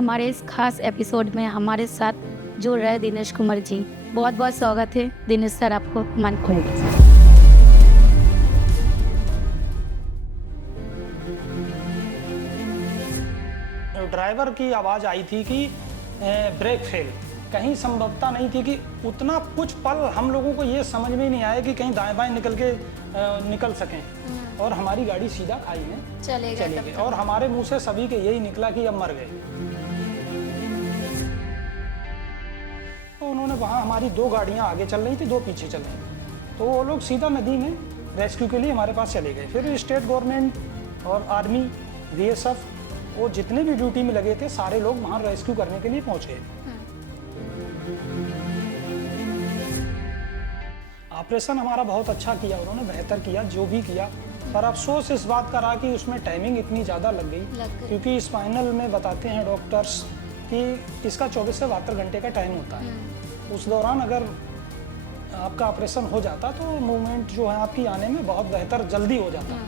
हमारे इस खास एपिसोड में हमारे साथ जुड़ रहे दिनेश कुमार जी। बहुत बहुत स्वागत है दिनेश सर, आपको हमारे पॉडकास्ट। ड्राइवर की आवाज़ आई थी कि ब्रेक फेल। कहीं संभवता नहीं थी कि उतना कुछ पल हम लोगों को ये समझ में नहीं आया कि कहीं दाएं बाएं निकल सकें और हमारी गाड़ी सीधा खाई में चली गई और हमारे मुंह से सभी के यही निकला कि अब मर गए। तो उन्होंने वहाँ हमारी 2 गाड़ियाँ आगे चल रही थी, 2 पीछे चल रही थी, तो वो लोग सीधा नदी में रेस्क्यू के लिए हमारे पास चले गए। फिर स्टेट गवर्नमेंट और आर्मी, बीएसएफ, वो जितने भी ड्यूटी में लगे थे सारे लोग वहाँ रेस्क्यू करने के लिए पहुँचे। ऑपरेशन हमारा बहुत अच्छा किया, उन्होंने बेहतर किया जो भी किया, पर अफसोस इस बात का रहा कि उसमें टाइमिंग इतनी ज़्यादा लग गई क्योंकि स्पाइनल में बताते हैं डॉक्टर्स कि इसका 24 से 72 घंटे का टाइम होता है। उस दौरान अगर आपका ऑपरेशन हो जाता तो मूवमेंट जो है आपकी आने में बहुत बेहतर जल्दी हो जाता।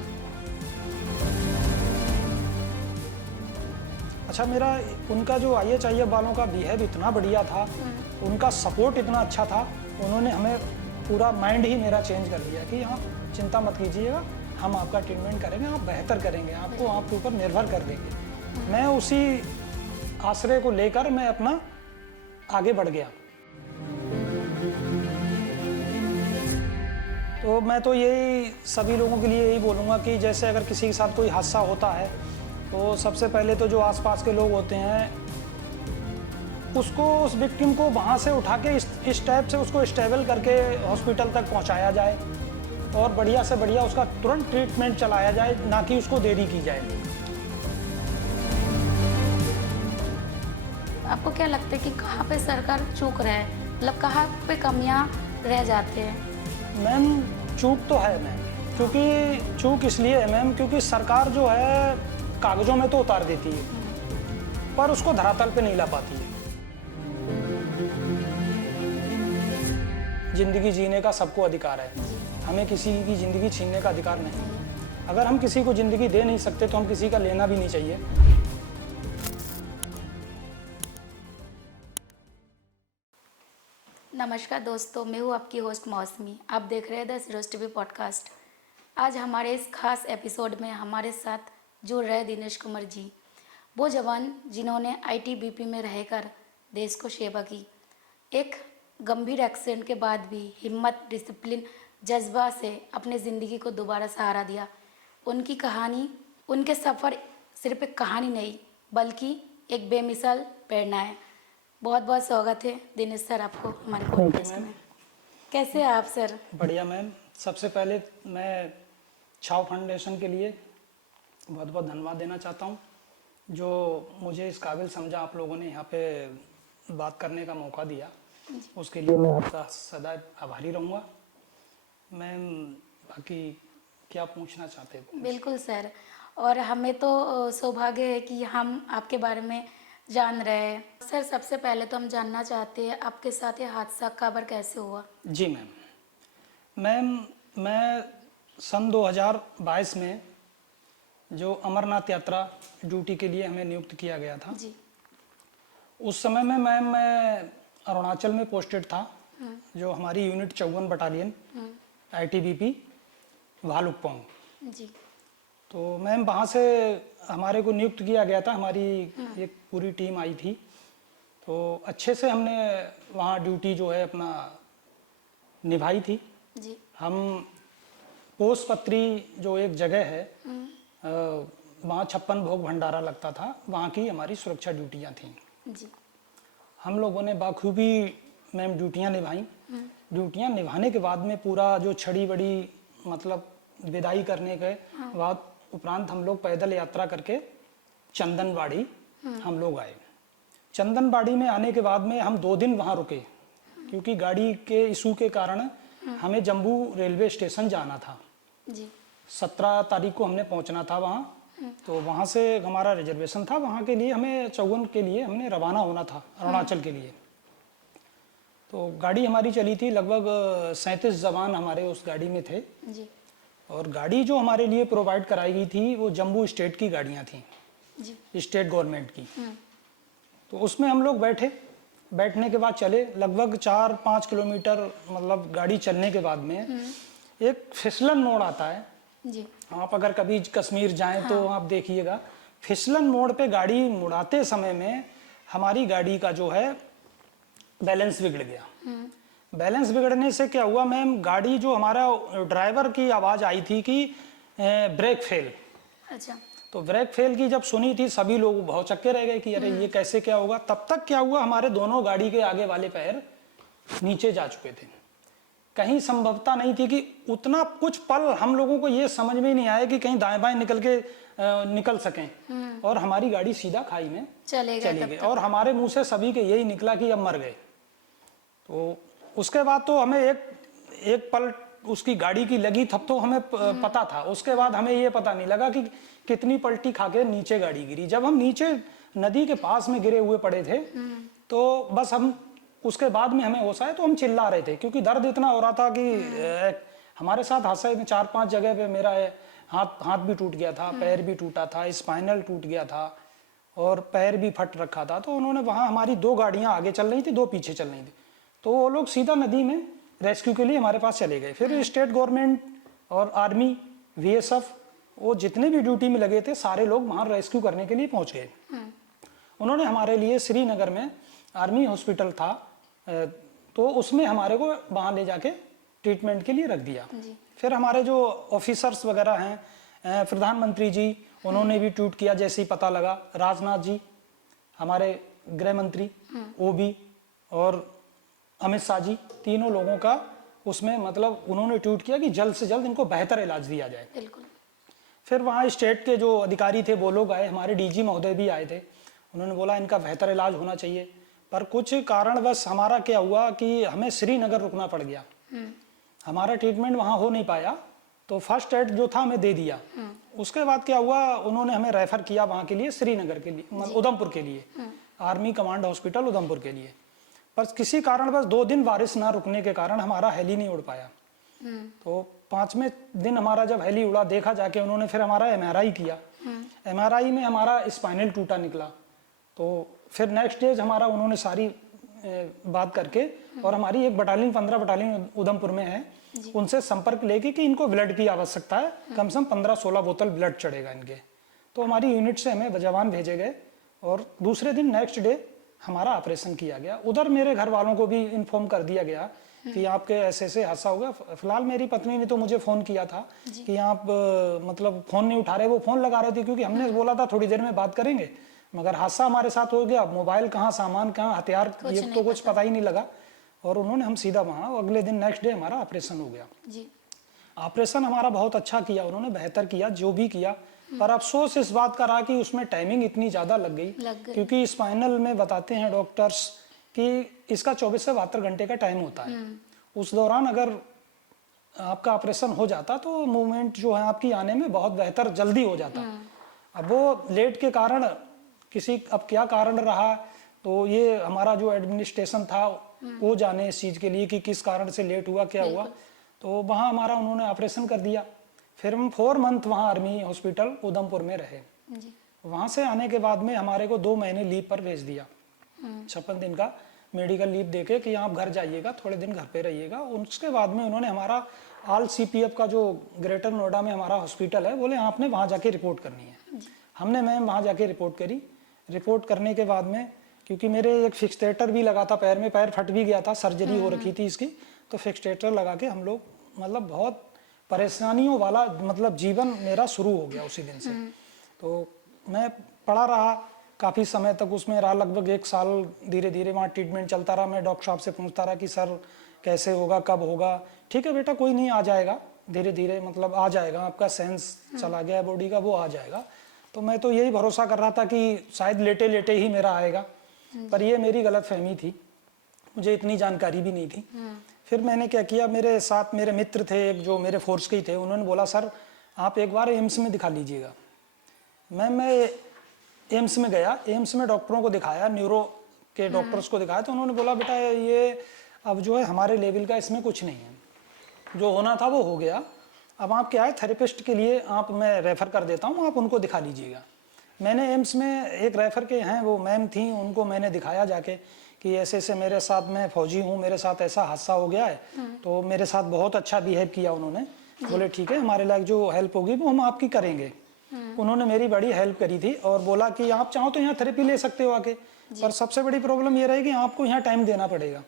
अच्छा, मेरा उनका जो IHIF वालों का बिहेव इतना बढ़िया था, उनका सपोर्ट इतना अच्छा था, उन्होंने हमें पूरा माइंड ही मेरा चेंज कर दिया कि आप चिंता मत कीजिएगा, हम आपका ट्रीटमेंट करेंगे, आप बेहतर करेंगे, आपको आपके ऊपर निर्भर कर देंगे। मैं उसी आश्रय को लेकर मैं अपना आगे बढ़ गया। तो मैं तो यही सभी लोगों के लिए यही बोलूँगा कि जैसे अगर किसी के साथ कोई हादसा होता है तो सबसे पहले तो जो आसपास के लोग होते हैं उसको, उस विक्टिम को वहाँ से उठा के इस टाइप से उसको स्टेबल करके हॉस्पिटल तक पहुँचाया जाए और बढ़िया से बढ़िया उसका तुरंत ट्रीटमेंट चलाया जाए, ना कि उसको देरी की जाए। आपको क्या लगता है कि कहाँ पे सरकार चूक रहा है, मतलब कहाँ पे कमियाँ रह जाते हैं? मैम, चूक तो है मैम, क्योंकि चूक इसलिए है मैम क्योंकि सरकार जो है कागजों में तो उतार देती है पर उसको धरातल पे नहीं ला पाती है। जिंदगी जीने का सबको अधिकार है, हमें किसी की जिंदगी छीनने का अधिकार नहीं। अगर हम किसी को जिंदगी दे नहीं सकते तो हम किसी का लेना भी नहीं चाहिए। नमस्कार दोस्तों, मैं हूँ आपकी होस्ट मौसमी। आप देख रहे हैं द सिरोज टीवी पॉडकास्ट। आज हमारे इस खास एपिसोड में हमारे साथ जुड़ रहे दिनेश कुमार जी, वो जवान जिन्होंने ITBP में रहकर देश को सेवा की। एक गंभीर एक्सीडेंट के बाद भी हिम्मत, डिसिप्लिन, जज्बा से अपने ज़िंदगी को दोबारा सहारा दिया। उनकी कहानी, उनके सफ़र सिर्फ एक कहानी नहीं बल्कि एक बेमिसाल प्रेरणा है। बहुत बहुत स्वागत है दिनेश सर आपको हमारे पॉडकास्ट में। कैसे हैं आप सर? बढ़िया मैम। सबसे पहले मैं छाव फाउंडेशन के लिए बहुत बहुत धन्यवाद देना चाहता हूँ जो मुझे इस काबिल समझा, आप लोगों ने यहाँ पे बात करने का मौका दिया, उसके लिए मैं आपका सदा आभारी रहूँगा। मैम, बाकी क्या पूछना चाहते हैं? बिल्कुल सर, और हमें तो सौभाग्य है कि हम आपके बारे में जान रहे हैं। सर, सबसे पहले तो हम जानना चाहते हैं आपके साथ ये हादसा कब और कैसे हुआ? जी मैम, मैं सन 2022 में जो अमरनाथ यात्रा ड्यूटी के लिए हमें नियुक्त किया गया था जी। उस समय में मैम मैं अरुणाचल में पोस्टेड था, जो हमारी यूनिट 54 बटालियन ITBP भालुकपोंग। जी। तो मैम वहाँ से हमारे को नियुक्त किया गया था, हमारी एक पूरी टीम आई थी, तो अच्छे से हमने वहाँ ड्यूटी जो है अपना निभाई थी। जी। हम पोसपत्री जो एक जगह है वहाँ 56 भोग भंडारा लगता था, वहाँ की हमारी सुरक्षा ड्यूटियाँ थीं। जी। हम लोगों ने बाखूबी मैम ड्यूटियाँ निभाई। ड्यूटियाँ निभाने के बाद में पूरा जो छड़ी बड़ी मतलब विदाई करने के बाद उपरांत हम लोग पैदल यात्रा करके चंदनबाड़ी हम लोग आए। चंदनबाड़ी में आने के बाद में हम 2 दिन वहाँ रुके क्योंकि गाड़ी के इशू के कारण हमें जम्मू रेलवे स्टेशन जाना था। जी। 17 तारीख को हमने पहुँचना था वहाँ, तो वहाँ से हमारा रिजर्वेशन था, वहाँ के लिए हमें 54 के लिए हमने रवाना होना था अरुणाचल के लिए। तो गाड़ी हमारी चली थी, लगभग 37 जवान हमारे उस गाड़ी में थे। जी। और गाड़ी जो हमारे लिए प्रोवाइड कराई गई थी वो जम्मू स्टेट की गाड़ियाँ थी, जी। स्टेट गवर्नमेंट की। तो उसमें हम लोग बैठे, बैठने के बाद चले लगभग 4-5 किलोमीटर मतलब गाड़ी चलने के बाद में एक फिसलन मोड़ आता है। जी। आप अगर कभी कश्मीर जाएं तो आप देखिएगा, फिसलन मोड़ पे गाड़ी मुड़ाते समय में हमारी गाड़ी का जो है बैलेंस बिगड़ गया। बैलेंस बिगड़ने से क्या हुआ मैम, गाड़ी जो हमारा ड्राइवर की आवाज़ आई थी कि ब्रेक फेल। अच्छा। तो ब्रेक फेल की जब सुनी थी सभी लोग बहुत चक्के रह गए कि अरे ये कैसे क्या होगा। तब तक क्या हुआ, हमारे दोनों गाड़ी के आगे वाले पैर नीचे जा चुके थे। कहीं संभवता नहीं थी कि उतना कुछ पल हम लोगों को ये समझ में नहीं आया कि कहीं दाएं बाएं निकल सकें, और हमारी गाड़ी सीधा खाई में चली गई और हमारे मुंह से सभी के यही निकला कि अब मर गए। तो उसके बाद तो हमें एक पल उसकी गाड़ी की लगी, तब तो हमें पता था। उसके बाद हमें ये पता नहीं लगा कि कितनी पलटी खा के नीचे गाड़ी गिरी। जब हम नीचे नदी के पास में गिरे हुए पड़े थे तो बस हम उसके बाद में हमें होश आया तो हम चिल्ला रहे थे, क्योंकि दर्द इतना हो रहा था कि हमारे साथ हादसे में 4-5 जगह पे मेरा हाथ भी टूट गया था, पैर भी टूटा था, स्पाइनल टूट गया था और पैर भी फट रखा था। तो उन्होंने वहाँ, हमारी 2 गाड़ियाँ आगे चल रही थी, 2 पीछे चल रही थी, तो वो लोग सीधा नदी में रेस्क्यू के लिए हमारे पास चले गए। फिर स्टेट गवर्नमेंट और आर्मी, VSF, वो जितने भी ड्यूटी में लगे थे सारे लोग वहाँ रेस्क्यू करने के लिए पहुँच गए। उन्होंने हमारे लिए श्रीनगर में आर्मी हॉस्पिटल था, तो उसमें हमारे को वहाँ ले जाके ट्रीटमेंट के लिए रख दिया। फिर हमारे जो ऑफिसर्स वगैरह हैं, प्रधानमंत्री जी, उन्होंने भी ट्वीट किया जैसे ही पता लगा। राजनाथ जी, हमारे गृह मंत्री, वो भी, और अमित शाह जी, तीनों लोगों का उसमें मतलब उन्होंने ट्वीट किया कि जल्द से जल्द इनको बेहतर इलाज दिया जाए। बिल्कुल। फिर वहाँ स्टेट के जो अधिकारी थे वो लोग आए, हमारे DG महोदय भी आए थे। उन्होंने बोला इनका बेहतर इलाज होना चाहिए, पर कुछ कारणवश हमारा क्या हुआ कि हमें श्रीनगर रुकना पड़ गया। हमारा ट्रीटमेंट वहाँ हो नहीं पाया, तो फर्स्ट एड जो था हमें दे दिया। उसके बाद क्या हुआ, उन्होंने हमें रेफर किया वहाँ के लिए, श्रीनगर के लिए, मतलब उधमपुर के लिए, आर्मी कमांड हॉस्पिटल उधमपुर के लिए। पर किसी कारणवश 2 दिन बारिश ना रुकने के कारण हमारा हेली नहीं उड़ पाया। तो 5वें दिन हमारा जब हेली उड़ा, देखा जाके उन्होंने, फिर हमारा MRI किया। MRI में हमारा स्पाइनल टूटा निकला। तो फिर नेक्स्ट डे हमारा उन्होंने सारी बात करके, और हमारी एक बटालियन 15 बटालियन उधमपुर में है, उनसे संपर्क लेके कि इनको ब्लड की आवश्यकता है, कम से कम 15-16 बोतल ब्लड चढ़ेगा इनके। तो हमारी यूनिट से हमें जवान भेजे गए और दूसरे दिन नेक्स्ट डे हमारा ऑपरेशन किया गया। उधर मेरे घर वालों को भी इन्फॉर्म कर दिया गया कि आपके ऐसे हादसा हो गया। फिलहाल मेरी पत्नी ने तो मुझे फ़ोन किया था कि आप मतलब फ़ोन नहीं उठा रहे, वो फ़ोन लगा रहे थे, क्योंकि हमने बोला था थोड़ी देर में बात करेंगे, मगर हादसा हमारे साथ हो गया। मोबाइल कहाँ, सामान कहाँ, हथियार, ये तो कुछ पता ही नहीं लगा। और उन्होंने हम सीधा वहाँ, अगले दिन नेक्स्ट डे हमारा ऑपरेशन हो गया। ऑपरेशन हमारा बहुत अच्छा किया उन्होंने, बेहतर किया जो भी किया। पर अफसोस इस बात का रहा कि उसमें टाइमिंग इतनी ज़्यादा लग गई, क्योंकि स्पाइनल में बताते हैं डॉक्टर्स कि इसका 24 से 72 घंटे का टाइम होता है। उस दौरान अगर आपका ऑपरेशन हो जाता तो मूवमेंट जो है आपकी आने में बहुत बेहतर जल्दी हो जाता। अब वो लेट के कारण अब क्या कारण रहा, तो ये हमारा जो एडमिनिस्ट्रेशन था वो जाने इस चीज़ के लिए कि किस कारण से लेट हुआ, क्या हुआ। तो वहाँ हमारा उन्होंने ऑपरेशन कर दिया। फिर हम 4 मंथ वहाँ आर्मी हॉस्पिटल उधमपुर में रहे। वहाँ से आने के बाद में हमारे को 2 महीने लीव पर भेज दिया, 56 दिन का मेडिकल लीव देके कि आप घर जाइएगा, थोड़े दिन घर पे रहिएगा। उसके बाद में उन्होंने हमारा ऑल CPF का जो ग्रेटर नोएडा में हमारा हॉस्पिटल है, बोले आपने वहाँ जाके रिपोर्ट करनी है। हमने मैम वहाँ जाके रिपोर्ट करी। रिपोर्ट करने के बाद में, क्योंकि मेरे एक फिक्सेटर भी लगा था पैर में, पैर फट भी गया था, सर्जरी हो रखी थी इसकी, तो फिक्सेटर लगा के हम लोग मतलब बहुत परेशानियों वाला मतलब जीवन मेरा शुरू हो गया उसी दिन से। तो मैं पड़ा रहा काफ़ी समय तक, उसमें रहा लगभग 1 साल। धीरे धीरे वहाँ ट्रीटमेंट चलता रहा। मैं डॉक्टर साहब से पूछता रहा कि सर कैसे होगा, कब होगा। ठीक है बेटा, कोई नहीं, आ जाएगा धीरे धीरे, मतलब आ जाएगा, आपका सेंस चला गया है बॉडी का, वो आ जाएगा। तो मैं तो यही भरोसा कर रहा था कि शायद लेटे लेटे ही मेरा आएगा, पर ये मेरी गलतफहमी थी, मुझे इतनी जानकारी भी नहीं थी। फिर मैंने क्या किया, मेरे साथ मेरे मित्र थे एक जो मेरे फोर्स के ही थे, उन्होंने बोला सर आप एक बार एम्स में दिखा लीजिएगा। मैं एम्स में गया, एम्स में डॉक्टरों को दिखाया, न्यूरो के डॉक्टर्स को दिखाया, तो उन्होंने बोला बेटा ये अब जो है हमारे लेवल का इसमें कुछ नहीं है, जो होना था वो हो गया। अब आप क्या है, थेरेपिस्ट के लिए आप मैं रेफ़र कर देता हूँ, आप उनको दिखा लीजिएगा। मैंने एम्स में एक रेफर के हैं, वो मैम थी, उनको मैंने दिखाया जाके कि ऐसे ऐसे मेरे साथ, मैं फौजी हूँ, मेरे साथ ऐसा हादसा हो गया है। तो मेरे साथ बहुत अच्छा बिहेव किया उन्होंने। बोले ठीक है, हमारे लायक जो हेल्प होगी वो हम आपकी करेंगे। उन्होंने मेरी बड़ी हेल्प करी थी और बोला कि आप चाहो तो यहाँ थेरेपी ले सकते हो आके, पर सबसे बड़ी प्रॉब्लम ये रहेगी आपको यहाँ टाइम देना पड़ेगा।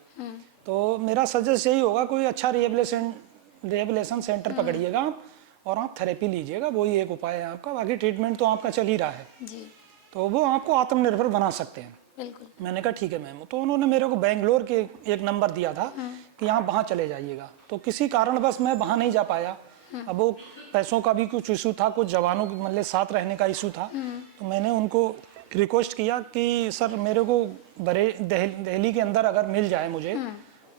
तो मेरा सजेस्ट यही होगा, कोई अच्छा रिहेबिलिटेशन सेंटर पकड़िएगा आप और आप थेरेपी लीजिएगा, वही एक उपाय है आपका। बाकी ट्रीटमेंट तो आपका चल ही रहा है जी, तो वो आपको आत्मनिर्भर बना सकते हैं। बिल्कुल। मैंने कहा ठीक है मैम। तो उन्होंने मेरे को बेंगलोर के एक नंबर दिया था कि आप वहाँ चले जाइएगा। तो किसी कारणवश मैं वहाँ नहीं जा पाया। अब वो पैसों का भी कुछ इशू था, कुछ जवानों के मतलब साथ रहने का इशू था। तो मैंने उनको रिक्वेस्ट किया कि सर मेरे को दिल्ली के अंदर अगर मिल जाए मुझे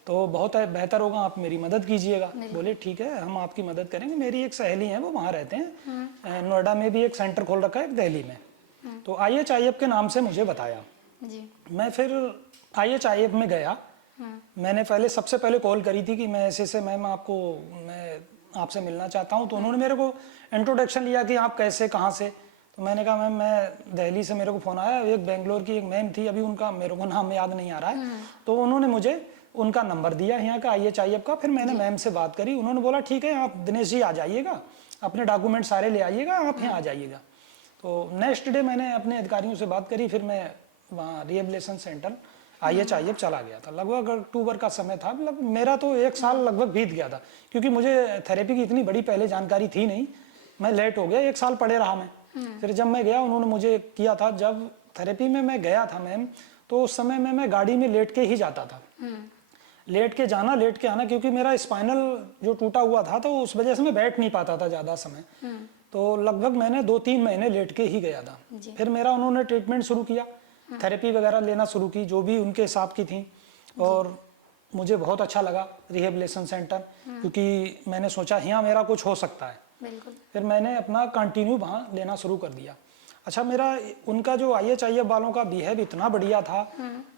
तो बहुत बेहतर होगा, आप मेरी मदद कीजिएगा। बोले ठीक है, हम आपकी मदद करेंगे। मेरी एक सहेली है, वो वहाँ रहते हैं, नोएडा में भी एक सेंटर खोल रखा है, एक दिल्ली में। तो IHIF के नाम से मुझे बताया जी। मैं फिर IHIF में गया। मैंने सबसे पहले कॉल करी थी कि मैं ऐसे मैम मैं आपसे मिलना चाहता हूँ। तो उन्होंने मेरे को इंट्रोडक्शन लिया कि आप कैसे, कहाँ से। तो मैंने कहा मैम मैं दिल्ली से, मेरे को फ़ोन आया, एक बेंगलोर की एक मैम थी, अभी उनका मेरे को नाम याद नहीं आ रहा है। तो उन्होंने मुझे उनका नंबर दिया यहाँ का IHIF का। फिर मैंने मैम से बात करी, उन्होंने बोला ठीक है आप दिनेश जी आ जाइएगा, अपने डॉक्यूमेंट सारे ले आइएगा, आप यहाँ आ जाइएगा। तो नेक्स्ट डे मैंने अपने अधिकारियों से बात करी, फिर मैं वहाँ रिहेबिलिटेशन सेंटर IHIF चला गया था। लगभग अक्टूबर का समय था, मतलब मेरा तो 1 साल लगभग बीत गया था, क्योंकि मुझे थेरेपी की इतनी बड़ी पहले जानकारी थी नहीं। मैं लेट हो गया, 1 साल पड़े रहा मैं। फिर जब मैं गया, उन्होंने मुझे किया था, जब थेरेपी में मैं गया था मैम, तो उस समय में मैं गाड़ी में लेट के ही जाता था, लेट के जाना लेट के आना, क्योंकि मेरा स्पाइनल जो टूटा हुआ था तो उस वजह से मैं बैठ नहीं पाता था ज़्यादा समय। तो लगभग मैंने 2-3 महीने लेट के ही गया था। फिर मेरा उन्होंने ट्रीटमेंट शुरू किया, थेरेपी वगैरह लेना शुरू की, जो भी उनके हिसाब की थी। और मुझे बहुत अच्छा लगा रिहेबिलिटेशन सेंटर, क्योंकि मैंने सोचा यहाँ मेरा कुछ हो सकता है। बिल्कुल। फिर मैंने अपना कंटिन्यू वहाँ लेना शुरू कर दिया। अच्छा, मेरा उनका जो IHIF वालों का बिहेव इतना बढ़िया था,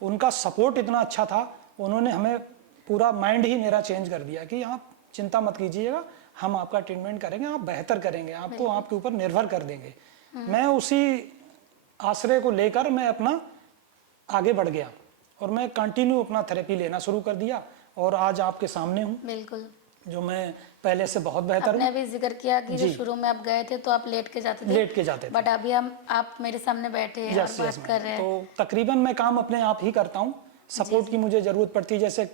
उनका सपोर्ट इतना अच्छा था, उन्होंने हमें पूरा माइंड ही मेरा चेंज कर दिया कि आप चिंता मत कीजिएगा, हम आपका ट्रीटमेंट करेंगे, आप बेहतर करेंगे, आपको आपके ऊपर निर्भर कर देंगे। मैं उसी आश्रय को लेकर मैं अपना आगे बढ़ गया और मैं कंटिन्यू अपना थेरेपी लेना शुरू कर दिया और आज आपके सामने हूँ, बिल्कुल। जो मैं पहले से बहुत बेहतर हूँ। आपने अभी जिक्र किया कि जो जी। शुरू में आप गए थे तो आप लेट के जाते थे, लेट के जाते थे। बट अभी आप मेरे सामने बैठे हैं और यस बात कर रहे हैं। तो तकरीबन मैं काम अपने आप ही करता हूँ। सपोर्ट की मुझे ज़रूरत पड़ती है, जैसे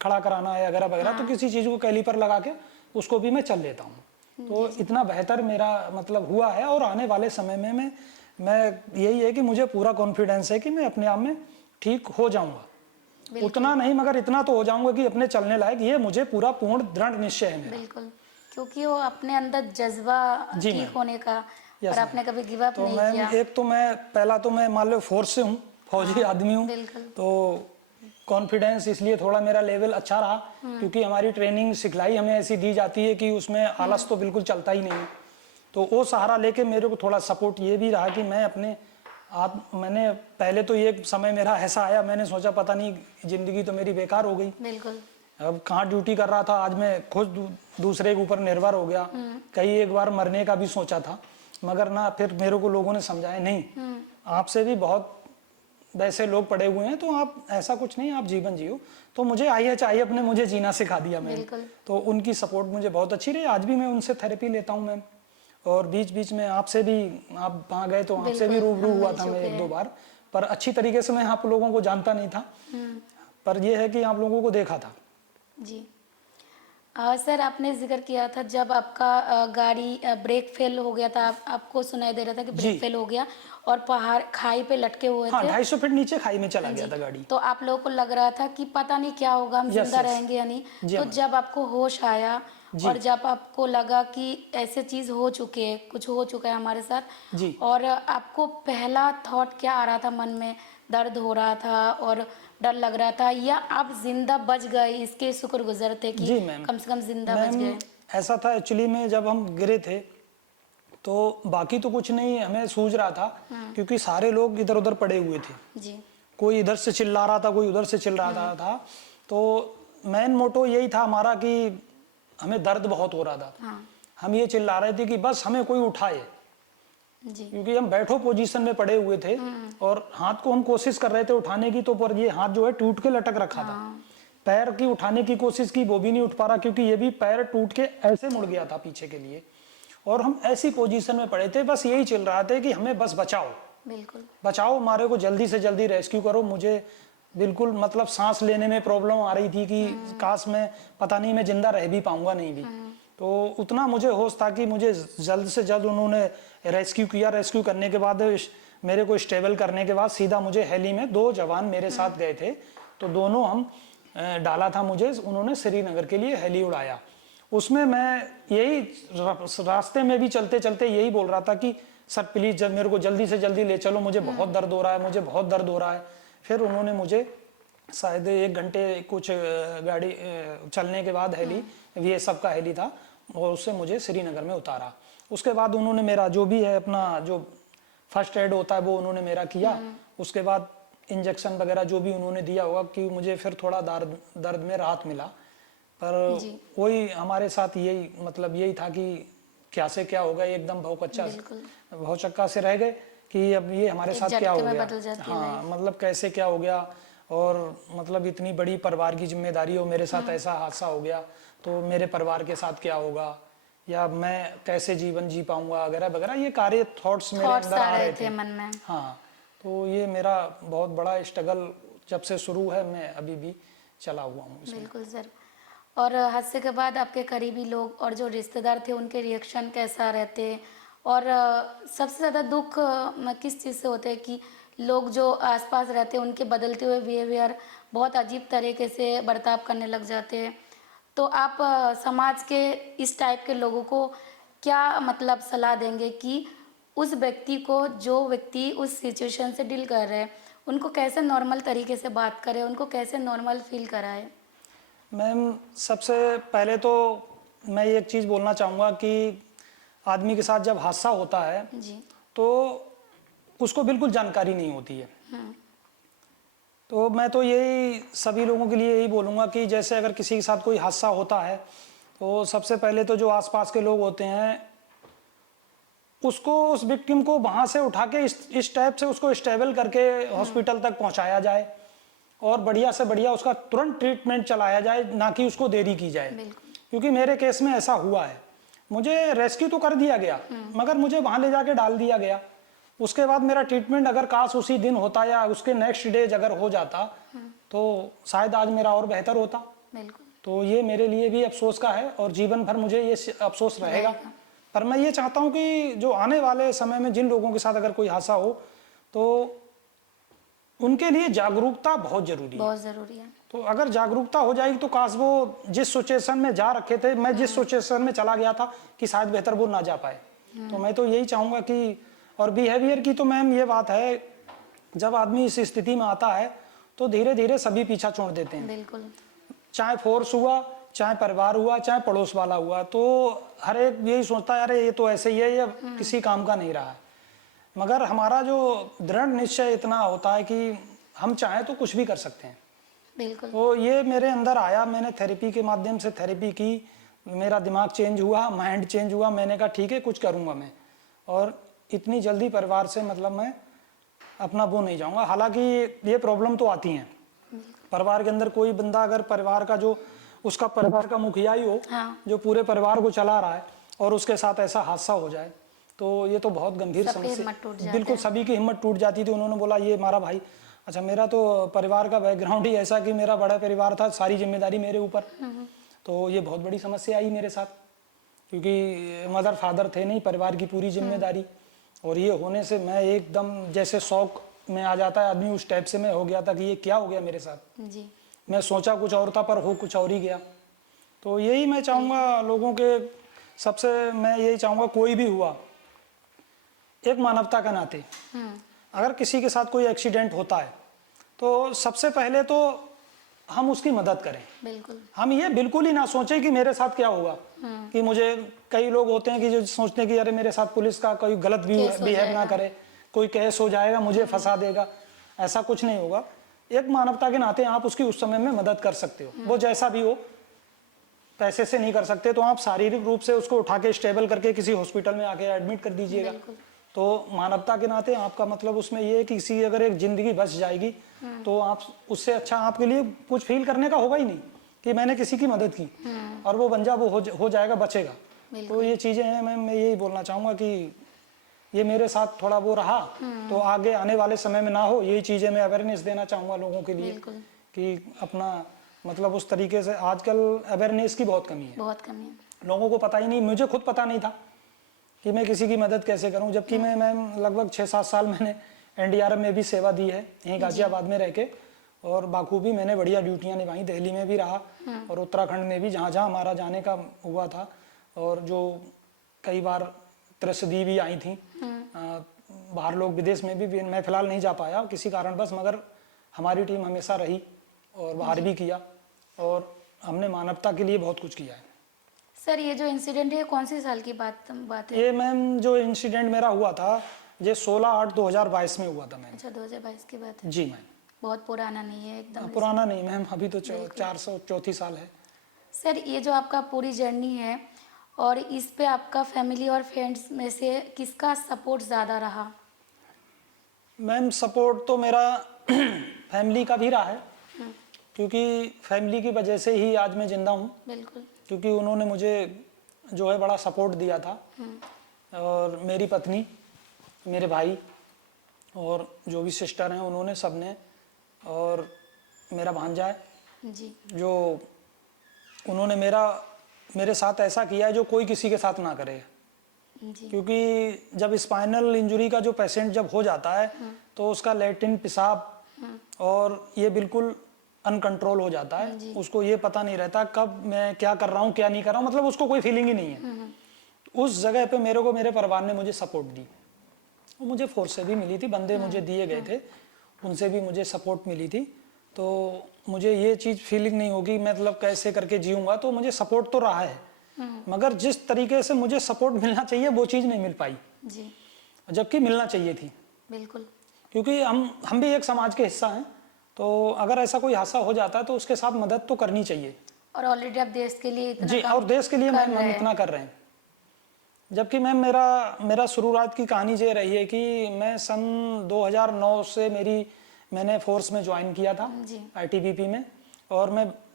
खड़ा कराना है वगैरह वगैरह, तो किसी चीज़ को कैलीपर लगा के उसको भी मैं चल लेता हूँ। तो इतना बेहतर मेरा मतलब हुआ है। और आने वाले समय में मैं यही है कि मुझे पूरा कॉन्फिडेंस है कि मैं अपने आप में ठीक हो जाऊँगा। उतना नहीं, मगर इतना तो हो जाऊँगा कि अपने चलने लायक, ये मुझे पूरा पूर्ण दृढ़ निश्चय है मेरा। बिल्कुल, क्योंकि वो अपने अंदर जज्बा ठीक होने का, और आपने कभी गिव अप नहीं किया। एक तो मैं पहला तो मैं मान लो फोर्स से हूँ, फौजी आदमी हूँ, तो कॉन्फिडेंस इसलिए थोड़ा मेरा लेवल अच्छा रहा, क्योंकि हमारी ट्रेनिंग सिखलाई हमें ऐसी दी जाती है कि उसमें आलस तो बिल्कुल चलता ही नहीं है। तो वो सहारा लेके मेरे को थोड़ा सपोर्ट ये भी रहा कि मैं अपने मैंने पहले तो ये समय मेरा ऐसा आया, मैंने सोचा पता नहीं जिंदगी तो मेरी बेकार हो गई। बिल्कुल। अब कहाँ ड्यूटी कर रहा था, आज मैं खुद दूसरे के ऊपर निर्भर हो गया। कई एक बार मरने का भी सोचा था, मगर ना, फिर मेरे को लोगों ने समझाया नहीं, आपसे भी बहुत वैसे लोग पड़े हुए हैं, तो आप ऐसा कुछ नहीं, आप जीवन जियो। तो मुझे IHIF ने मुझे जीना सिखा दिया मैम। तो उनकी सपोर्ट मुझे बहुत अच्छी रही। आज भी मैं उनसे थेरेपी लेता हूँ मैम। और बीच बीच में आपसे भी, आप वहाँ गए तो आपसे भी रूबरू हुआ था मैं 1-2 बार, पर अच्छी तरीके से मैं आप लोगों को जानता नहीं था, पर यह है कि आप लोगों को देखा था। जी। सर, आपने जिक्र किया था जब आपका गाड़ी ब्रेक फेल हो गया था, आपको सुनाई दे रहा था कि ब्रेक फेल हो गया और पहाड़ खाई पे लटके हुए थे। 250 फीट नीचे खाई में चला गया था गाड़ी। तो आप लोगों को लग रहा था कि पता नहीं क्या होगा, हम जिंदा रहेंगे या नहीं। तो जब आपको होश आया और जब आपको लगा कि ऐसे चीज हो चुके हैं, कुछ हो चुका है हमारे साथ, और आपको पहला थॉट क्या आ रहा था मन में? दर्द हो रहा था और डर लग रहा था, या आप जिंदा बच गए इसके शुक्रगुजार थे कि कम से कम जिंदा बच गए? ऐसा था एक्चुअली में, जब हम गिरे थे तो बाकी तो कुछ नहीं हमें सूझ रहा था, क्योंकि सारे लोग इधर उधर पड़े हुए थे जी। कोई इधर से चिल्ला रहा था, कोई उधर से चिल्ला रहा था। तो मेन मोटो यही था हमारा कि हमें दर्द बहुत हो रहा था। हम ये चिल्ला रहे थे कि बस हमें कोई उठाए, जी। क्योंकि हम बैठो पोजीशन में पड़े हुए थे और हाथ को हम कोशिश कर रहे थे उठाने की, तो पर ये हाथ जो है टूट के लटक रखा था। पैर की उठाने की कोशिश की, वो भी नहीं उठ पा रहा, क्योंकि ये भी पैर टूट के ऐसे मुड़ गया था पीछे के लिए। और हम ऐसी पोजीशन में पड़े थे, बस यही चल रहा था कि हमें बस बचाओ, बिल्कुल। बचाओ, हमारे को जल्दी से जल्दी रेस्क्यू करो। मुझे बिल्कुल मतलब सांस लेने में प्रॉब्लम आ रही थी कि काश मैं, पता नहीं मैं जिंदा रह भी पाऊंगा नहीं भी। तो उतना मुझे होश था कि मुझे जल्द से जल्द उन्होंने रेस्क्यू किया। रेस्क्यू करने के बाद मेरे को स्टेबल करने के बाद सीधा मुझे हेली में, 2 जवान मेरे साथ गए थे, तो दोनों हम डाला था मुझे, उन्होंने श्रीनगर के लिए हेली उड़ाया। उसमें मैं यही रास्ते में भी चलते चलते यही बोल रहा था कि सर प्लीज जब मेरे को जल्दी से जल्दी ले चलो, मुझे बहुत दर्द हो रहा है, मुझे बहुत दर्द हो रहा है। फिर उन्होंने मुझे शायद 1 घंटे कुछ गाड़ी चलने के बाद हेली, ये सबका हेली था, और उससे मुझे श्रीनगर में उतारा। उसके बाद उन्होंने मेरा जो भी है अपना जो फर्स्ट एड होता है वो उन्होंने मेरा किया। उसके बाद इंजेक्शन वगैरह जो भी उन्होंने दिया होगा, कि मुझे फिर थोड़ा दर्द में राहत मिला। पर वही हमारे साथ यही मतलब यही था कि क्या से क्या होगा, एकदम भौचक्का से रह गए कि अब ये हमारे साथ क्या हो गया। हाँ, मतलब कैसे क्या हो गया, और मतलब इतनी बड़ी परिवार की जिम्मेदारी हो, मेरे साथ ऐसा हादसा हो गया तो मेरे परिवार के साथ क्या होगा, या मैं कैसे जीवन जी पाऊंगा वगैरह वगैरह, ये कार्य थॉट्स मेरे अंदर आ रहे थे मन में। हाँ, तो ये मेरा बहुत बड़ा स्ट्रगल जब से शुरू है, मैं अभी भी चला हुआ हूँ इसमें। बिल्कुल सर। और हादसे के बाद आपके करीबी लोग और जो रिश्तेदार थे उनके रिएक्शन कैसा रहते, और सबसे ज़्यादा दुख किस चीज़ से होता है कि लोग जो आसपास रहते हैं उनके बदलते हुए बिहेवियर, बहुत अजीब तरीके से बर्ताव करने लग जाते हैं। तो आप समाज के इस टाइप के लोगों को क्या मतलब सलाह देंगे कि उस व्यक्ति को, जो व्यक्ति उस सिचुएशन से डील कर रहे हैं, उनको कैसे नॉर्मल तरीके से बात करें, उनको कैसे नॉर्मल फील कराएं? मैम, सबसे पहले तो मैं एक चीज़ बोलना चाहूँगा कि आदमी के साथ जब हादसा होता है जी। तो उसको बिल्कुल जानकारी नहीं होती है। तो मैं तो यही सभी लोगों के लिए यही बोलूँगा कि जैसे अगर किसी के साथ कोई हादसा होता है तो सबसे पहले तो जो आसपास के लोग होते हैं उसको, उस विक्टिम को वहाँ से उठा के इस टाइप से उसको स्टेबल करके हॉस्पिटल तक पहुँचाया जाए, और बढ़िया से बढ़िया उसका तुरंत ट्रीटमेंट चलाया जाए, ना कि उसको देरी की जाए। क्योंकि मेरे केस में ऐसा हुआ है, मुझे रेस्क्यू तो कर दिया गया मगर मुझे वहाँ ले जाके डाल दिया गया। उसके बाद मेरा ट्रीटमेंट अगर काश उसी दिन होता या उसके नेक्स्ट डे अगर हो जाता तो शायद आज मेरा और बेहतर होता। तो ये मेरे लिए भी अफसोस का है और जीवन भर मुझे ये अफसोस रहेगा। पर मैं ये चाहता हूँ कि जो आने वाले समय में जिन लोगों के साथ अगर कोई हादसा हो तो उनके लिए जागरूकता बहुत जरूरी है। तो अगर जागरूकता हो जाएगी तो काश वो जिस सिचुएशन में जा रखे थे, मैं जिस सिचुएशन में चला गया था कि शायद बेहतर वो ना जा पाए। तो मैं तो यही चाहूँगा कि, और बिहेवियर की तो मैम ये बात है, जब आदमी इस स्थिति में आता है तो धीरे धीरे सभी पीछा छोड़ देते हैं। बिल्कुल। चाहे फोर्स हुआ, चाहे परिवार हुआ, चाहे पड़ोस वाला हुआ, तो हर एक यही सोचता है अरे ये तो ऐसे ही है, ये किसी काम का नहीं रहा है। मगर हमारा जो दृढ़ निश्चय इतना होता है कि हम चाहें तो कुछ भी कर सकते हैं। बिल्कुल। तो ये मेरे अंदर आया, मैंने थेरेपी के माध्यम से थेरेपी की, मेरा दिमाग चेंज हुआ, माइंड चेंज हुआ, मैंने कहा ठीक है कुछ करूँगा मैं, और इतनी जल्दी परिवार से मतलब मैं अपना वो नहीं जाऊँगा। हालांकि ये प्रॉब्लम तो आती हैं परिवार के अंदर, कोई बंदा अगर परिवार का जो उसका परिवार का मुखिया ही हो, जो पूरे परिवार को चला रहा है, और उसके साथ ऐसा हादसा हो जाए तो ये तो बहुत गंभीर समस्या। बिल्कुल, सभी की हिम्मत टूट जाती थी। उन्होंने बोला ये हमारा भाई, अच्छा मेरा तो परिवार का बैकग्राउंड ही ऐसा कि मेरा बड़ा परिवार था, सारी जिम्मेदारी मेरे ऊपर, तो ये बहुत बड़ी समस्या आई मेरे साथ, क्योंकि मदर फादर थे नहीं, परिवार की पूरी जिम्मेदारी। और ये होने से मैं एकदम जैसे शौक में आ जाता है आदमी, उस टाइप से मैं हो गया था कि ये क्या हो गया मेरे साथ जी। मैं सोचा कुछ और था पर हो कुछ और ही गया। तो यही मैं चाहूँगा लोगों के, सबसे मैं यही चाहूँगा कोई भी हुआ, एक मानवता के नाते अगर किसी के साथ कोई एक्सीडेंट होता है तो सबसे पहले तो हम उसकी मदद करें। बिल्कुल। हम ये बिल्कुल ही ना सोचें कि मेरे साथ क्या होगा, कि मुझे, कई लोग होते हैं कि जो सोचते हैं कि अरे मेरे साथ पुलिस का कोई गलत बिहेव ना करे, कोई केस हो जाएगा, मुझे फंसा देगा, ऐसा कुछ नहीं होगा। एक मानवता के नाते आप उसकी उस समय में मदद कर सकते हो, वो जैसा भी हो। पैसे से नहीं कर सकते तो आप शारीरिक रूप से उसको उठा के स्टेबल करके किसी हॉस्पिटल में आके एडमिट कर दीजिएगा, तो मानवता के नाते आपका मतलब उसमें ये है कि किसी अगर एक जिंदगी बच जाएगी तो आप उससे अच्छा आपके लिए कुछ फील करने का होगा ही नहीं कि मैंने किसी की मदद की और वो बन जा वो हो जाएगा, बचेगा। तो ये चीजें हैं, मैं यही बोलना चाहूंगा कि ये मेरे साथ थोड़ा वो रहा तो आगे आने वाले समय में ना हो, यही चीजें मैं अवेयरनेस देना चाहूंगा लोगों के लिए कि अपना मतलब उस तरीके से आजकल अवेयरनेस की बहुत कमी है, बहुत कमी है। लोगों को पता ही नहीं, मुझे खुद पता नहीं था कि मैं किसी की मदद कैसे करूं, जबकि मैं लगभग 6-7 साल मैंने एनडीआरएफ में भी सेवा दी है यहीं गाजियाबाद में रह के, और बाखूबी मैंने बढ़िया ड्यूटियां निभाई, दिल्ली में भी रहा और उत्तराखंड में भी जहाँ जहाँ हमारा जाने का हुआ था, और जो कई बार त्रसदी भी आई थी बाहर लोग विदेश में भी मैं फिलहाल नहीं जा पाया किसी कारणवश, मगर हमारी टीम हमेशा रही और बाहर भी किया और हमने मानवता के लिए बहुत कुछ किया है। सर ये जो इंसिडेंट है कौन सी साल की बात है? ये मैम जो इंसिडेंट मेरा हुआ था ये 16/8/2022 में हुआ था मैम। अच्छा 2022 की बात है। जी मैम, बहुत पुराना नहीं है एकदम। पुराना नहीं मैम, अभी तो 434 साल है। सर ये जो आपका पूरी जर्नी है और इस पे आपका फैमिली और फ्रेंड्स में से किसका सपोर्ट ज़्यादा रहा? मैम सपोर्ट तो मेरा फैमिली का भी रहा है, क्योंकि फैमिली की वजह से ही आज मैं जिंदा हूँ। बिल्कुल। क्योंकि उन्होंने मुझे जो है बड़ा सपोर्ट दिया था, और मेरी पत्नी, मेरे भाई और जो भी सिस्टर हैं उन्होंने सबने, और मेरा भांजा है जी, जो उन्होंने मेरे साथ ऐसा किया है जो कोई किसी के साथ ना करे। जी, क्योंकि जब स्पाइनल इंजरी का जो पेशेंट जब हो जाता है तो उसका लैट्रिन, पेशाब और ये बिल्कुल अनकंट्रोल हो जाता है, उसको ये पता नहीं रहता कब मैं क्या कर रहा हूँ क्या नहीं कर रहा हूँ, मतलब उसको कोई फीलिंग ही नहीं है। उस जगह पे मेरे परिवार ने मुझे सपोर्ट दी, वो मुझे फोर्स से भी मिली थी, बंदे मुझे दिए गए थे, उनसे भी मुझे सपोर्ट मिली थी। तो मुझे ये चीज़ फीलिंग नहीं होगी मतलब कैसे करके जीऊँगा, तो मुझे सपोर्ट तो रहा है, मगर जिस तरीके से मुझे सपोर्ट मिलना चाहिए वो चीज़ नहीं मिल पाई जी, जबकि मिलना चाहिए थी। बिल्कुल। क्योंकि हम भी एक समाज के हिस्सा हैं, तो अगर ऐसा कोई हादसा हो जाता है तो उसके साथ मदद तो करनी चाहिए। और ऑलरेडी आप देश के लिए इतना जी, और देश के लिए मैम हम इतना कर रहे हैं। जबकि मैम मेरा शुरुआत की कहानी ये रही है कि मैं सन 2009 से मैंने फोर्स में ज्वाइन किया था आईटीबीपी में, और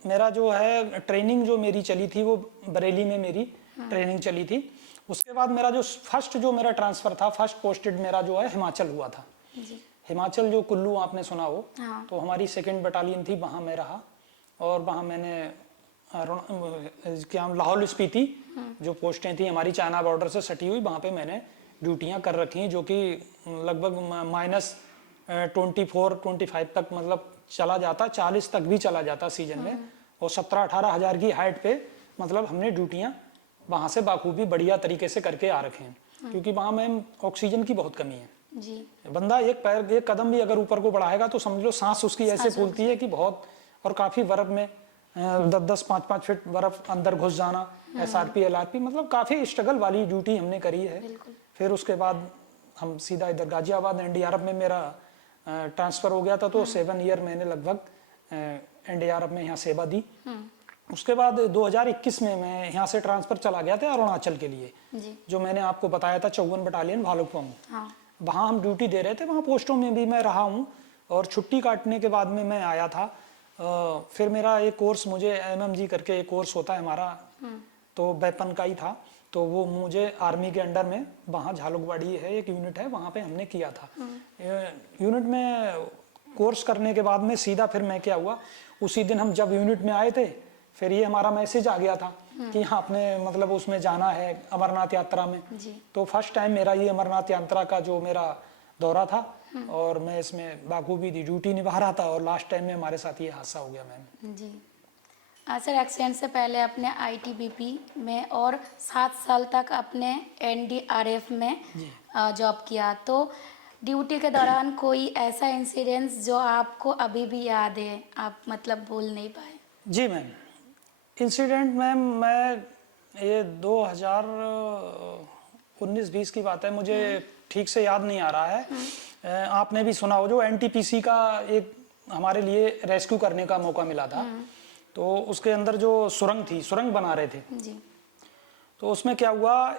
मेरा जो है ट्रेनिंग जो मेरी चली थी वो बरेली में मेरी ट्रेनिंग चली थी। उसके बाद मेरा जो फर्स्ट जो मेरा ट्रांसफ़र था, फर्स्ट पोस्टेड मेरा जो है हिमाचल हुआ था। जी, हिमाचल जो कुल्लू आपने सुना हो, हाँ। तो हमारी 2nd बटालियन थी, वहाँ मैं रहा, और वहाँ मैंने क्या लाहौल स्पीति जो पोस्टें थी हमारी चाइना बॉर्डर से सटी हुई, वहाँ पे मैंने ड्यूटियाँ कर रखी, जो कि लगभग -24-25 तक मतलब चला जाता, 40 तक भी चला जाता सीजन में, और 17-18 हज़ार की हाइट पे मतलब हमने ड्यूटियाँ वहाँ से बाखूबी बढ़िया तरीके से करके आ रखे हैं। क्योंकि वहाँ में ऑक्सीजन की बहुत कमी है जी, बंदा एक कदम भी अगर ऊपर को बढ़ाएगा तो समझ लो सांस उसकी ऐसे फूलती है कि बहुत, और काफ़ी बर्फ में 10-10, 5-5 फीट बर्फ अंदर घुस जाना, एसआरपी LRP, मतलब काफ़ी स्ट्रगल वाली ड्यूटी हमने करी है। फिर उसके बाद हम सीधा इधर गाजियाबाद एनडीआरएफ में मेरा ट्रांसफ़र हो गया था, तो 7 ईयर मैंने लगभग एनडीआरएफ में यहाँ सेवा दी। उसके बाद 2021 में मैं यहाँ से ट्रांसफ़र चला गया था अरुणाचल के लिए, जो मैंने आपको बताया था 54 बटालियन भालुकपोंग। हाँ। वहाँ हम ड्यूटी दे रहे थे, वहाँ पोस्टों में भी मैं रहा हूँ, और छुट्टी काटने के बाद में मैं आया था। फिर मेरा एक कोर्स, मुझे MMG करके एक कोर्स होता है हमारा, तो वेपन का ही था, तो वो मुझे आर्मी के अंडर में वहाँ झालुकवाड़ी है एक यूनिट है, वहाँ पे हमने किया था। यूनिट में कोर्स करने के बाद में सीधा फिर मैं क्या हुआ, उसी दिन हम जब यूनिट में आए थे फिर ये हमारा मैसेज आ गया था कि हाँ आपने मतलब उसमें जाना है अमरनाथ यात्रा में। तो फर्स्ट टाइम मेरा ये अमरनाथ यात्रा का जो मेरा दौरा था, और मैं इसमें बाखूबी ड्यूटी निभा रहा था, और लास्ट टाइम में हमारे साथ ये हादसा हो गया मैम। जी, सर एक्सीडेंट से पहले आपने आईटीबीपी में और 7 साल तक अपने एनडीआरएफ में जॉब किया, तो ड्यूटी के दौरान कोई ऐसा इंसिडेंस जो आपको अभी भी याद है, आप मतलब भूल नहीं पाए? जी मैम, इंसिडेंट मैम मैं ये 2019-20 की बात है, मुझे ठीक से याद नहीं आ रहा है। आपने भी सुना हो जो NTPC का एक हमारे लिए रेस्क्यू करने का मौका मिला था, तो उसके अंदर जो सुरंग बना रहे थे, जी, तो उसमें क्या हुआ,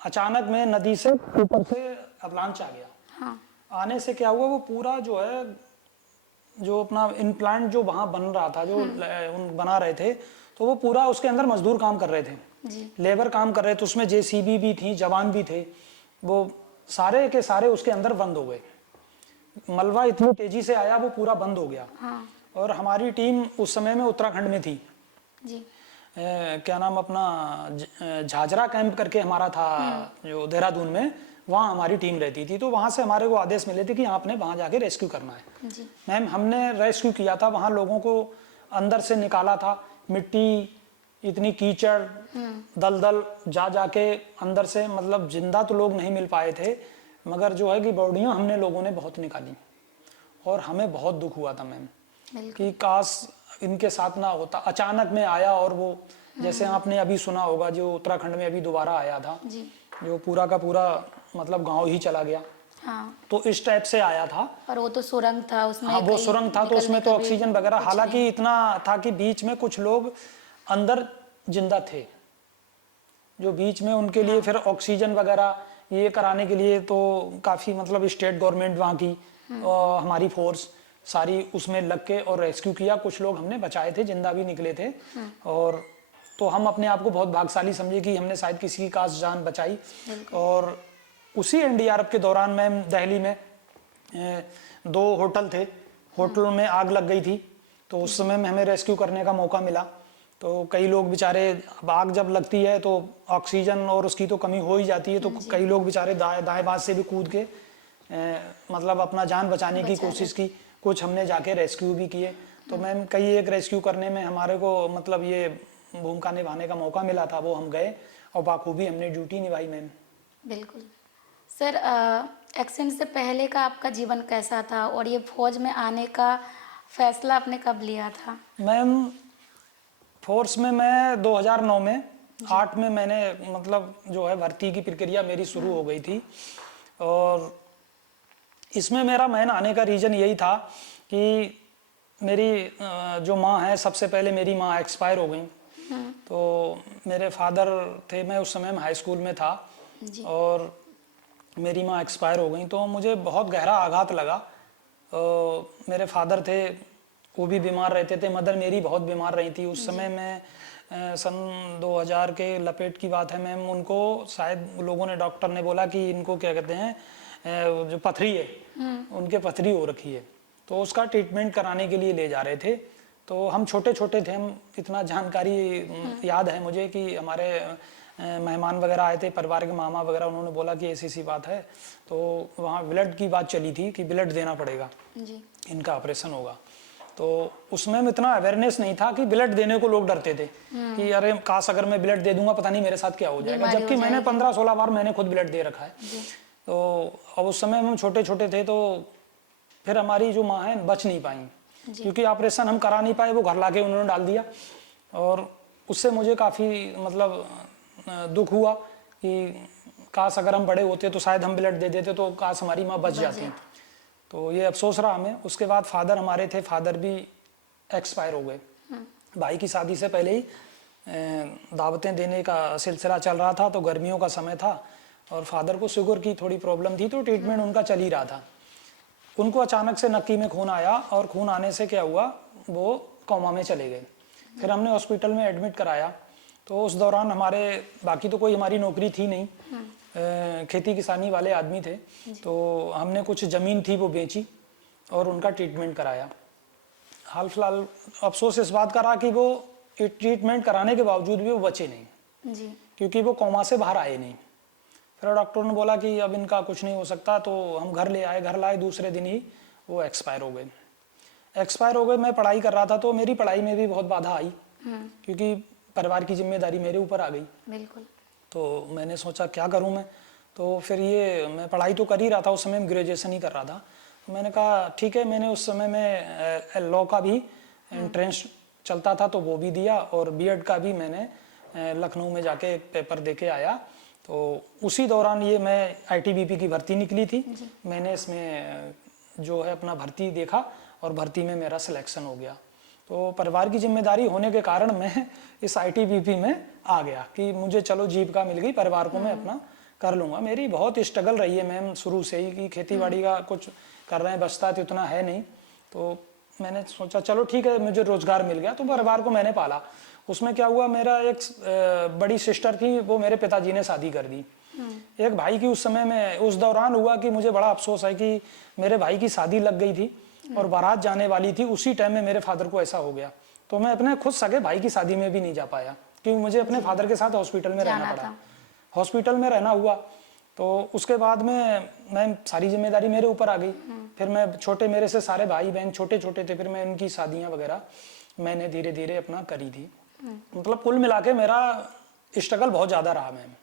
अचानक में नदी से ऊपर से अवलांच आ गया। हाँ। आने से क्या हुआ, वो पूरा जो है, जो अपना इम्प्लांट जो वहाँ बन रहा था, जो बना रहे थे, तो वो पूरा उसके अंदर मजदूर काम कर रहे थे जी। लेबर काम कर रहे थे, उसमें जेसीबी भी थी, जवान भी थे, वो सारे के सारे उसके अंदर बंद हो गए। मलबा इतनी तेजी से आया, वो पूरा बंद हो गया। हाँ। और हमारी टीम उस समय में उत्तराखंड में थी। जी। क्या नाम अपना झाझरा कैंप करके हमारा था जो देहरादून में, वहाँ हमारी टीम रहती थी। तो वहाँ से हमारे को आदेश मिले थे कि आपने वहाँ जाके रेस्क्यू करना है। जी। मैम हमने रेस्क्यू किया था, वहाँ लोगों को अंदर से निकाला था, मिट्टी इतनी कीचड़ दलदल जा जाके अंदर से, मतलब जिंदा तो लोग नहीं मिल पाए थे, मगर जो है कि बॉडियाँ हमने लोगों ने बहुत निकाली। और हमें बहुत दुख हुआ था मैम कि काश इनके साथ ना होता, अचानक में आया। और वो जैसे आपने अभी सुना होगा, जो उत्तराखंड में अभी दोबारा आया था, जी। जो पूरा का पूरा मतलब गांव ही चला गया, हाँ। तो इस टाइप से आया था। और वो तो सुरंग था उसमें, हाँ, वो कहीं सुरंग था, तो उसमें निकलने तो का भी ऑक्सीजन वगैरह, कुछ हालांकि नहीं। इतना था कि बीच में कुछ लोग अंदर जिंदा थे, जो बीच में उनके लिए फिर ऑक्सीजन वगैरह ये कराने के लिए तो काफ़ी मतलब स्टेट गवर्नमेंट वहाँ की और हमारी फोर्स सारी उसमें लग के और रेस्क्यू किया। कुछ लोग हमने बचाए थे, जिंदा भी निकले थे। और तो हम अपने आप को बहुत भाग्यशाली समझे कि हमने शायद किसी की काश जान बचाई। और उसी एनडीआरएफ के दौरान मैम दिल्ली में 2 होटल थे, होटलों में आग लग गई थी। तो उस समय में हमें रेस्क्यू करने का मौका मिला। तो कई लोग बेचारे, अब आग जब लगती है तो ऑक्सीजन और उसकी तो कमी हो ही जाती है, तो कई लोग बेचारे दाएं बाएं से भी कूद के मतलब अपना जान बचाने की कोशिश की। कुछ हमने जाके रेस्क्यू भी किए। तो मैम कई एक रेस्क्यू करने में हमारे को मतलब ये भूमिका निभाने का मौका मिला था, वो हम गए और बाखूबी हमने ड्यूटी निभाई मैम। बिल्कुल। सर, एक्सीडेंट से पहले का आपका जीवन कैसा था, और ये फौज में आने का फैसला आपने कब लिया था? मैम फोर्स में मैं 2009 में 8 में मैंने मतलब जो है भर्ती की प्रक्रिया मेरी शुरू हो गई थी। और इसमें मेरा मेन आने का रीज़न यही था कि मेरी जो माँ है, सबसे पहले मेरी माँ एक्सपायर हो गई। तो मेरे फादर थे, मैं उस समय में हाई स्कूल में था, और मेरी माँ एक्सपायर हो गई। तो मुझे बहुत गहरा आघात लगा। मेरे फादर थे, वो भी बीमार रहते थे, मदर मेरी बहुत बीमार रही थी उस समय में। सन 2000 के लपेट की बात है मैम। उनको शायद लोगों ने, डॉक्टर ने बोला कि इनको क्या कहते हैं, जो पथरी है, उनके पथरी हो रखी है। तो उसका ट्रीटमेंट कराने के लिए ले जा रहे थे। तो हम छोटे छोटे थे, हम इतना जानकारी याद है मुझे कि हमारे मेहमान वगैरह आए थे, परिवार के मामा वगैरह, उन्होंने बोला कि ऐसी सी बात है। तो वहाँ ब्लड की बात चली थी कि ब्लड देना पड़ेगा, इनका ऑपरेशन होगा। तो उसमें इतना अवेयरनेस नहीं था कि ब्लड देने को लोग डरते थे कि अरे काश अगर मैं ब्लड दे दूंगा पता नहीं मेरे साथ क्या हो जाएगा, जबकि मैंने 15-16 बार मैंने खुद ब्लड दे रखा है। तो अब उस समय हम छोटे छोटे थे, तो फिर हमारी जो माँ है बच नहीं पाई, क्योंकि ऑपरेशन हम करा नहीं पाए, वो घर लाके उन्होंने डाल दिया। और उससे मुझे काफ़ी मतलब दुख हुआ कि काश अगर हम बड़े होते तो शायद हम ब्लड दे देते, तो काश हमारी माँ बच जाती। तो ये अफसोस रहा हमें। उसके बाद फादर हमारे थे, फादर भी एक्सपायर हो गए। भाई की शादी से पहले ही दावतें देने का सिलसिला चल रहा था, तो गर्मियों का समय था और फादर को शुगर की थोड़ी प्रॉब्लम थी, तो ट्रीटमेंट उनका चल ही रहा था। उनको अचानक से नक्की में खून आया, और खून आने से क्या हुआ, वो कोमा में चले गए। फिर हमने हॉस्पिटल में एडमिट कराया। तो उस दौरान हमारे, बाकी तो कोई हमारी नौकरी थी नहीं, खेती किसानी वाले आदमी थे। तो हमने कुछ ज़मीन थी वो बेची और उनका ट्रीटमेंट कराया। हाल फिलहाल अफसोस इस बात का रहा कि वो ट्रीटमेंट कराने के बावजूद भी वो बचे नहीं जी। क्योंकि वो कोमा से बाहर आए नहीं। फिर डॉक्टर ने बोला कि अब इनका कुछ नहीं हो सकता, तो हम घर ले आए। घर लाए, दूसरे दिन ही वो एक्सपायर हो गए। मैं पढ़ाई कर रहा था, तो मेरी पढ़ाई में भी बहुत बाधा आई, क्योंकि परिवार की जिम्मेदारी मेरे ऊपर आ गई। बिल्कुल। तो मैंने सोचा क्या करूं मैं। तो फिर ये मैं पढ़ाई तो कर ही रहा था, उस समय में ग्रेजुएशन ही कर रहा था। तो मैंने कहा ठीक है, मैंने उस समय में लॉ का भी एंट्रेंस चलता था, तो वो भी दिया, और बीएड का भी मैंने लखनऊ में जाके एक पेपर दे के आया। तो उसी दौरान ये मैं आईटीबीपी की भर्ती निकली थी। मैंने इसमें जो है अपना भर्ती देखा और भर्ती में मेरा सिलेक्शन हो गया। तो परिवार की जिम्मेदारी होने के कारण मैं इस आईटीबीपी में आ गया कि मुझे चलो जीविका मिल गई, परिवार को मैं अपना कर लूँगा। मेरी बहुत स्ट्रगल रही है मैम शुरू से ही कि खेती बाड़ी का कुछ कर रहे हैं, बचता तो इतना है नहीं, तो मैंने सोचा चलो ठीक है, मुझे रोज़गार मिल गया तो परिवार को मैंने पाला। उसमें क्या हुआ, मेरा एक बड़ी सिस्टर थी, वो मेरे पिताजी ने शादी कर दी। एक भाई की उस समय में उस दौरान हुआ कि मुझे बड़ा अफसोस है कि मेरे भाई की शादी लग गई थी और बारात जाने वाली थी, उसी टाइम में मेरे फादर को ऐसा हो गया, तो मैं अपने खुद सगे भाई की शादी में भी नहीं जा पाया क्योंकि मुझे अपने फादर के साथ हॉस्पिटल में रहना पड़ा, हॉस्पिटल में रहना हुआ। तो उसके बाद में मैं सारी जिम्मेदारी मेरे ऊपर आ गई। फिर मैं छोटे, मेरे से सारे भाई बहन छोटे छोटे थे, फिर मैं उनकी शादियां वगैरह मैंने धीरे धीरे अपना करी थी। मतलब कुल मिला के मेरा स्ट्रगल बहुत ज़्यादा रहा मैम।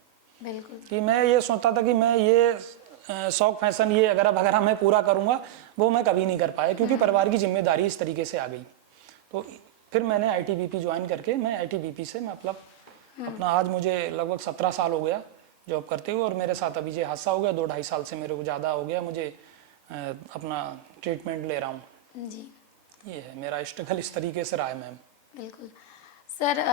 बिल्कुल। कि मैं ये सोचता था कि मैं ये शौक फैशन ये अगर वगैरह मैं पूरा करूँगा, वो मैं कभी नहीं कर पाया क्योंकि परिवार की जिम्मेदारी इस तरीके से आ गई। तो फिर मैंने ITBP ज्वाइन करके मैं ITBP से मतलब अपना आज मुझे लगभग 17 साल हो गया जॉब करते हुए, और मेरे साथ अभी ये हादसा हो गया 2-2.5 साल से मेरे को ज़्यादा हो गया, मुझे अपना ट्रीटमेंट ले रहा हूँ जी। ये है मेरा स्ट्रगल, इस तरीके से रहा है मैम। बिल्कुल सर,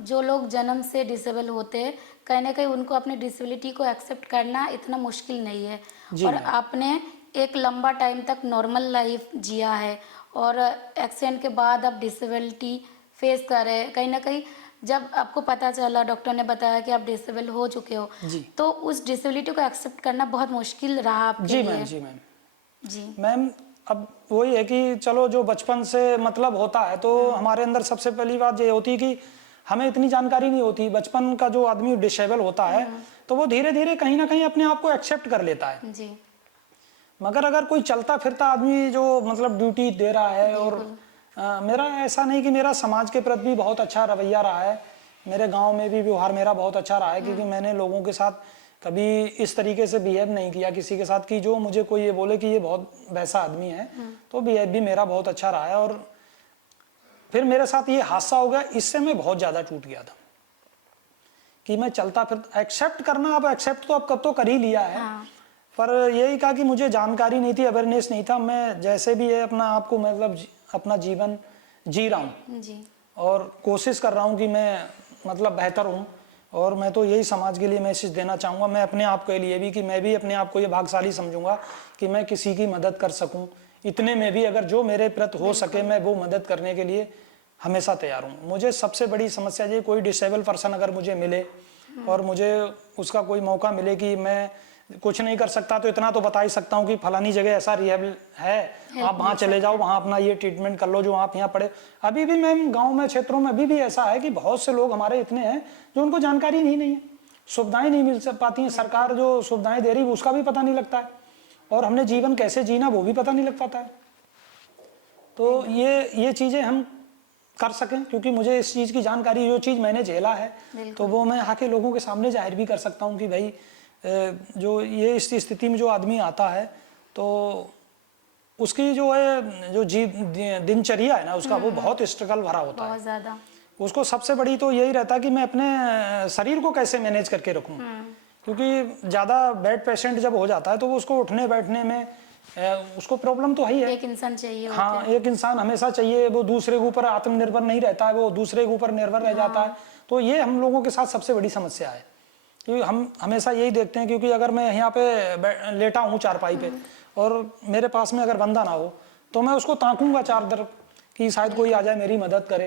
जो लोग जन्म से डिसेबल होते हैं कहीं ना कहीं उनको अपनी डिसेबिलिटी को एक्सेप्ट करना इतना मुश्किल नहीं है, और आपने एक लंबा टाइम तक नॉर्मल लाइफ जिया है और एक्सीडेंट के बाद आप डिसेबिलिटी फेस कर रहे हैं। कहीं ना कहीं जब आपको पता चला, डॉक्टर ने बताया कि आप डिसेबल हो चुके हो, तो उस डिसेबिलिटी को एक्सेप्ट करना बहुत मुश्किल रहा आपके लिए। जी मैम। जी मैम, अब वही है कि चलो जो बचपन से मतलब होता है तो हमारे अंदर सबसे पहली बात ये होती है कि हमें इतनी जानकारी नहीं होती। बचपन का जो आदमी डिसेबल होता है तो वो धीरे धीरे कहीं ना कहीं अपने आप को एक्सेप्ट कर लेता है। जी। मगर अगर कोई चलता फिरता आदमी जो मतलब ड्यूटी दे रहा है, और मेरा ऐसा नहीं कि मेरा समाज के प्रति भी बहुत अच्छा रवैया रहा है, मेरे गांव में भी व्यवहार मेरा बहुत अच्छा रहा है क्योंकि मैंने लोगों के साथ कभी इस तरीके से बिहेव नहीं किया किसी के साथ कि जो मुझे कोई ये बोले कि ये बहुत वैसा आदमी है। तो बिहेव भी मेरा बहुत अच्छा रहा है। और फिर मेरे साथ ये हादसा हो गया, इससे मैं बहुत ज़्यादा टूट गया था कि मैं चलता फिर एक्सेप्ट करना, अब एक्सेप्ट तो अब कब तो कर ही लिया है। पर यही कहा कि मुझे जानकारी नहीं थी, अवेयरनेस नहीं था। मैं जैसे भी है अपना आप को मतलब अपना जीवन जी रहा हूँ जी। और कोशिश कर रहा हूँ कि मैं मतलब बेहतर हूँ। और मैं तो यही समाज के लिए मैसेज देना चाहूँगा, मैं अपने आप के लिए भी, कि मैं भी अपने आप को ये भाग्यशाली समझूंगा कि मैं किसी की मदद कर सकूँ। इतने में भी अगर जो मेरे प्रति हो सके मैं वो मदद करने के लिए हमेशा तैयार हूँ। मुझे सबसे बड़ी समस्या ये, कोई डिसेबल पर्सन अगर मुझे मिले और मुझे उसका कोई मौका मिले कि मैं कुछ नहीं कर सकता तो इतना तो बता ही सकता हूँ कि फलानी जगह ऐसा रिहैब है, आप वहाँ चले जाओ, वहाँ अपना ये ट्रीटमेंट कर लो जो आप यहाँ पड़े। अभी भी मैम गांव में क्षेत्रों में अभी भी ऐसा है कि बहुत से लोग हमारे इतने हैं जो उनको जानकारी ही नहीं है, सुविधाएं नहीं मिल पाती हैं। सरकार जो सुविधाएं दे रही है उसका भी पता नहीं लगता है, और हमने जीवन कैसे जीना वो भी पता नहीं लग पाता है। तो ये चीज़ें हम कर सकें, क्योंकि मुझे इस चीज़ की जानकारी, जो चीज़ मैंने झेला है तो वो मैं आके लोगों के सामने जाहिर भी कर सकता हूँ कि भाई जो ये इस स्थिति में जो आदमी आता है तो उसकी जो है जो दिनचर्या है ना उसका वो बहुत स्ट्रगल भरा होता है, बहुत ज़्यादा। उसको सबसे बड़ी तो यही रहता है कि मैं अपने शरीर को कैसे मैनेज करके रखूं, क्योंकि ज़्यादा बेड पेशेंट जब हो जाता है तो वो उसको उठने बैठने में उसको प्रॉब्लम तो है। एक इंसान चाहिए। हाँ, एक इंसान हमेशा चाहिए, वो दूसरे के ऊपर आत्मनिर्भर नहीं रहता है, वो दूसरे के ऊपर निर्भर रह जाता है। तो ये हम लोगों के साथ सबसे बड़ी समस्या है, क्योंकि हम हमेशा यही देखते हैं, क्योंकि अगर मैं यहाँ पे लेटा हूँ चारपाई पे और मेरे पास में अगर बंदा ना हो तो मैं उसको ताकूंगा चार तरफ कि शायद कोई आ जाए मेरी मदद करे।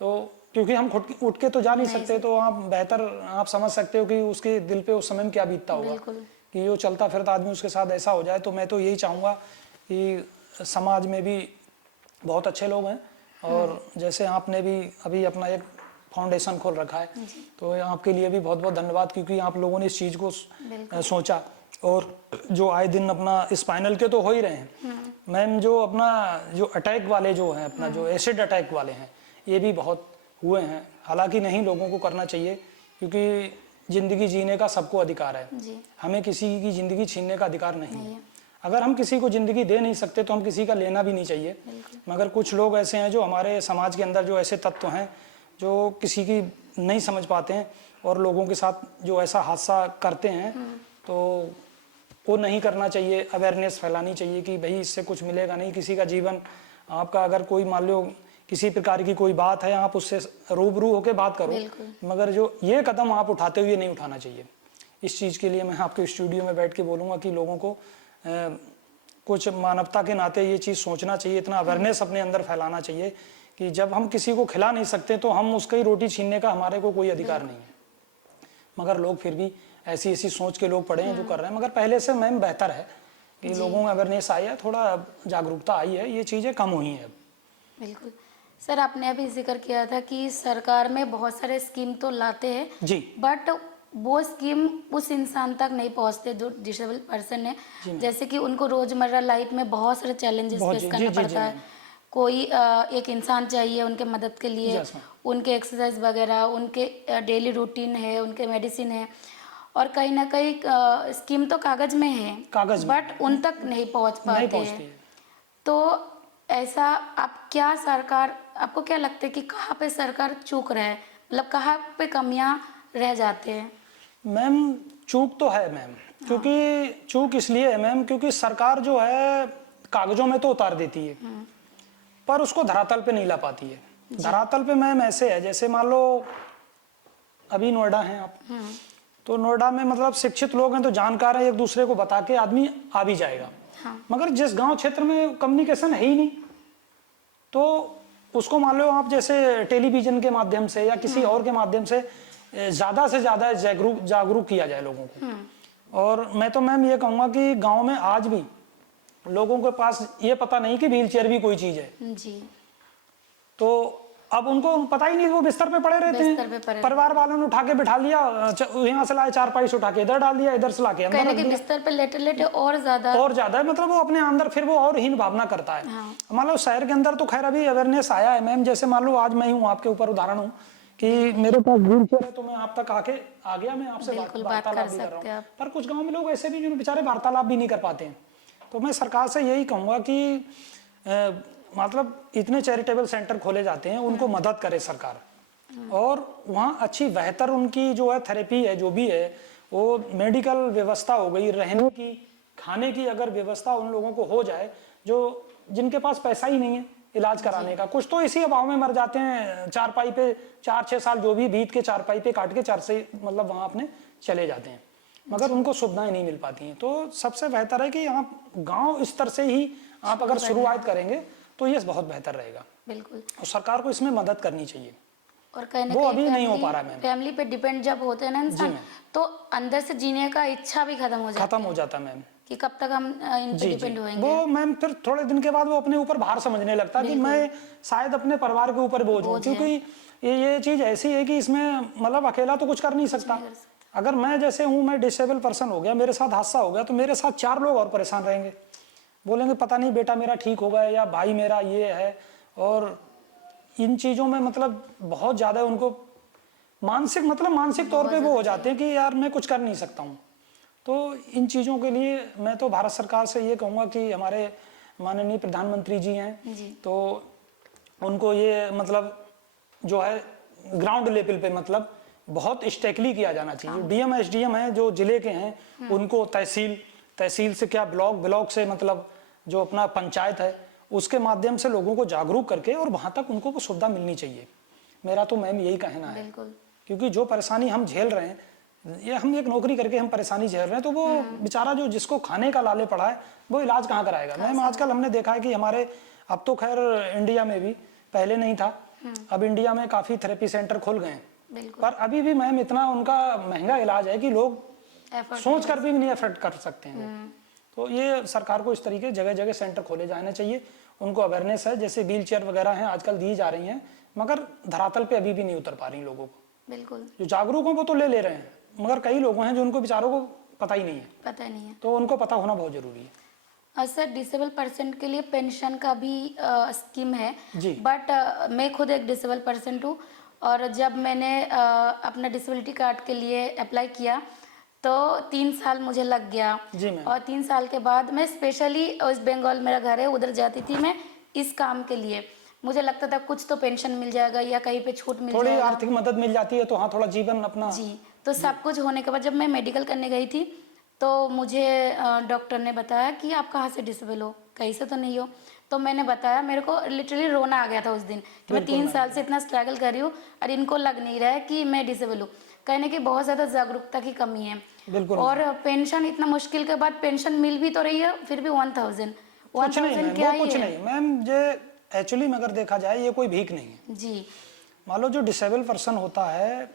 तो क्योंकि हम खुद उठ के तो जा नहीं सकते, तो आप बेहतर आप समझ सकते हो कि उसके दिल पे उस समय में क्या बीतता होगा कि जो चलता फिरता आदमी उसके साथ ऐसा हो जाए। तो मैं तो यही चाहूँगा कि समाज में भी बहुत अच्छे लोग हैं, और जैसे आपने भी अभी अपना एक फाउंडेशन खोल रखा है तो आपके लिए भी बहुत बहुत धन्यवाद, क्योंकि आप लोगों ने इस चीज़ को सोचा। और जो आए दिन अपना स्पाइनल के तो हो ही रहे हैं मैम, जो अपना जो अटैक वाले जो हैं, अपना जो एसिड अटैक वाले हैं, ये भी बहुत हुए हैं। हालांकि नहीं लोगों को करना चाहिए, क्योंकि ज़िंदगी जीने का सबको अधिकार है, हमें किसी की ज़िंदगी छीनने का अधिकार नहीं है। अगर हम किसी को ज़िंदगी दे नहीं सकते तो हम किसी का लेना भी नहीं चाहिए। मगर कुछ लोग ऐसे हैं जो हमारे समाज के अंदर जो ऐसे तत्व हैं जो किसी की नहीं समझ पाते हैं और लोगों के साथ जो ऐसा हादसा करते हैं, तो वो नहीं करना चाहिए। अवेयरनेस फैलानी चाहिए कि भाई इससे कुछ मिलेगा नहीं, किसी का जीवन आपका, अगर कोई मान लो किसी प्रकार की कोई बात है, आप उससे रूबरू होकर बात करो, मगर जो ये कदम आप उठाते हुए नहीं उठाना चाहिए। इस चीज़ के लिए मैं आपके स्टूडियो में बैठ के बोलूँगा कि लोगों को कुछ मानवता के नाते ये चीज़ सोचना चाहिए, इतना अवेयरनेस अपने अंदर फैलाना चाहिए कि जब हम किसी को खिला नहीं सकते तो हम उसका ही रोटी छीनने का हमारे को कोई अधिकार नहीं है। मगर लोग फिर भी ऐसी ऐसी सोच के लोग पड़े हैं जो कर रहे हैं। मगर पहले से मैम बेहतर है कि लोगों में अवेयरनेस आई है, थोड़ा जागरूकता आई है, ये चीज़ें कम हुई हैं अब। बिल्कुल सर, आपने अभी जिक्र किया था कि सरकार में बहुत सारे स्कीम तो लाते हैं जी बट वो स्कीम उस इंसान तक नहीं पहुंचते जो डिसेबल पर्सन है। जैसे कि उनको रोजमर्रा लाइफ में बहुत सारे चैलेंजेस बहुत फेस जी, करना जी, जी, पड़ता है। कोई एक इंसान चाहिए उनके मदद के लिए, Yes, ma'am. उनके एक्सरसाइज वगैरह, उनके डेली रूटीन है, उनके मेडिसिन है, और कहीं ना कहीं स्कीम तो कागज में है, कागज में बट उन तक नहीं पहुंच नहीं पाते पहुंचती हैं। है। तो ऐसा आप क्या सरकार, आपको क्या लगता है कि कहाँ पे सरकार चूक रहा है, मतलब कहाँ पे कमियां रह जाते हैं? मैम चूक तो है मैम, क्योंकि चूक इसलिए है मैम क्योंकि सरकार जो है कागजों में तो उतार देती है पर उसको धरातल पे नहीं ला पाती है। धरातल पे मैम ऐसे है, जैसे मान लो अभी नोएडा हैं आप, तो नोएडा में मतलब शिक्षित लोग हैं तो जानकार हैं, एक दूसरे को बता के आदमी आ भी जाएगा। मगर जिस गांव क्षेत्र में कम्युनिकेशन है ही नहीं, तो उसको मान लो आप जैसे टेलीविजन के माध्यम से या किसी और के माध्यम से ज़्यादा से ज़्यादा जागरूक किया जाए लोगों को। और मैं तो मैम ये कहूँगा कि गांव में आज भी लोगों के पास ये पता नहीं कि व्हील चेयर भी कोई चीज़ है जी। तो अब उनको पता ही नहीं, वो बिस्तर पे पड़े रहते हैं। परिवार वालों ने उठा के बिठा लिया, यहाँ से लाए चारपाई से उठा के इधर डाल दिया, इधर से लाके अंदर रख दिया। बिस्तर पे लेटे लेटे और ज्यादा है, मतलब वो अपने अंदर फिर वो और हीन भावना करता है। मान लो शहर के अंदर तो खैर अभी अवेयरनेस आया है मैम, जैसे मान लो आज मैं हूँ आपके ऊपर उदाहरण हूँ कि मेरे पास व्हील चेयर है तो मैं आप तक आके आ गया, मैं आपसे वार्तालाप भी कर रहा हूँ। पर कुछ गाँव में लोग ऐसे भी जो बेचारे वार्तालाप भी नहीं कर पाते हैं। तो मैं सरकार से यही कहूँगा कि मतलब इतने चैरिटेबल सेंटर खोले जाते हैं, उनको मदद करे सरकार, और वहाँ अच्छी बेहतर उनकी जो है थेरेपी है, जो भी है वो मेडिकल व्यवस्था हो गई, रहने की, खाने की अगर व्यवस्था उन लोगों को हो जाए जो जिनके पास पैसा ही नहीं है इलाज कराने का। कुछ तो इसी अभाव में मर जाते हैं, चारपाई पे 4-6 साल जो भी बीत के चारपाई पे काट के चार से मतलब वहाँ अपने चले जाते हैं, मगर उनको सुविधाएं नहीं मिल पाती हैं। तो सबसे बेहतर है कि आप गाँव स्तर से ही आप अगर शुरुआत करेंगे तो ये बहुत बेहतर रहेगा। बिल्कुल, और सरकार को इसमें मदद करनी चाहिए, और कहीं वो अभी नहीं हो पा रहा है। फैमिली पे डिपेंड जब होते हैं ना इंसान, तो अंदर से जीने का इच्छा भी खत्म हो जाता है मैम कि कब तक हम इन पे डिपेंड होंगे। वो मैम फिर थोड़े दिन के बाद वो अपने ऊपर भार समझने लगता है कि मैं शायद अपने परिवार के ऊपर बोझ हूँ, क्योंकि ये चीज ऐसी है कि इसमें मतलब अकेला तो कुछ कर नहीं सकता। अगर मैं जैसे हूँ, मैं डिसेबल पर्सन हो गया, मेरे साथ हादसा हो गया, तो मेरे साथ 4 लोग और परेशान रहेंगे, बोलेंगे पता नहीं बेटा मेरा ठीक होगा या भाई मेरा ये है। और इन चीज़ों में मतलब बहुत ज़्यादा उनको मानसिक तौर पे वो हो जाते हैं कि यार मैं कुछ कर नहीं सकता हूँ। तो इन चीज़ों के लिए मैं तो भारत सरकार से ये कहूँगा कि हमारे माननीय प्रधानमंत्री जी हैं तो उनको ये मतलब जो है ग्राउंड लेवल पे मतलब बहुत स्ट्रिक्टली किया जाना चाहिए। डीएम एसडीएम हैं जो जिले के हैं, उनको तहसील से क्या ब्लॉक से मतलब जो अपना पंचायत है उसके माध्यम से लोगों को जागरूक करके और वहां तक उनको वो सुविधा मिलनी चाहिए। मेरा तो मैम यही कहना है, क्योंकि जो परेशानी हम झेल रहे हैं, ये हम एक नौकरी करके हम परेशानी झेल रहे हैं, तो वो बेचारा जो जिसको खाने का लाले पड़ा है वो इलाज कहाँ कराएगा। मैम आजकल हमने देखा है कि हमारे, अब तो खैर इंडिया में भी, पहले नहीं था, अब इंडिया में काफी थेरेपी सेंटर खुल गए हैं, पर अभी भी मैम इतना उनका महंगा इलाज है कि लोग सोच कर भी नहीं एफर्ट कर सकते हैं। तो ये सरकार को इस तरीके जगह जगह सेंटर खोले जाने चाहिए। उनको अवेयरनेस है, जैसे व्हील चेयर वगैरह हैं आजकल दी जा रही हैं, मगर धरातल पे अभी भी नहीं उतर पा रही लोगों को। बिल्कुल, जो जागरूक हैं वो तो ले रहे हैं, मगर कई लोग हैं जो उनको बेचारों को पता ही नहीं है, तो उनको पता होना बहुत जरूरी है। सर डिसेबल पर्सन के लिए पेंशन का भी स्कीम है जी, बट मैं खुद एक डिसेबल पर्सन हूँ, और जब मैंने अपना डिसेबिलिटी कार्ड के लिए अप्लाई किया तो 3 साल मुझे लग गया। और 3 साल के बाद मैं स्पेशली वेस्ट बंगाल मेरा घर है, उधर जाती थी मैं इस काम के लिए। मुझे लगता था कुछ तो पेंशन मिल जाएगा या कहीं पे छूट मिल थोड़ी जाएगा, आर्थिक मदद मिल जाती है तो हाँ थोड़ा जीवन अपना जी। तो सब कुछ होने के बाद जब मैं मेडिकल करने गई थी तो मुझे डॉक्टर ने बताया कि आप कहाँ से डिसेबल हो, कहीं से तो नहीं हो। तो मैंने बताया, मेरे को लिटरली रोना आ गया था उस दिन कि मैं 3 साल से इतना स्ट्रगल कर रही हूँ और इनको लग नहीं रहा है कि मैं डिसेबल हूँ। कहने की बहुत ज़्यादा जागरूकता की कमी है। बिल्कुल। और पेंशन इतना मुश्किल के बाद पेंशन मिल भी तो रही है, फिर भी 1000 कुछ नहीं 1000 मैम, क्या वो ही कुछ है। नहीं मैम, ये एक्चुअली में अगर देखा जाए ये कोई भीख नहीं है। जी मान लो जो डिसेबल पर्सन होता है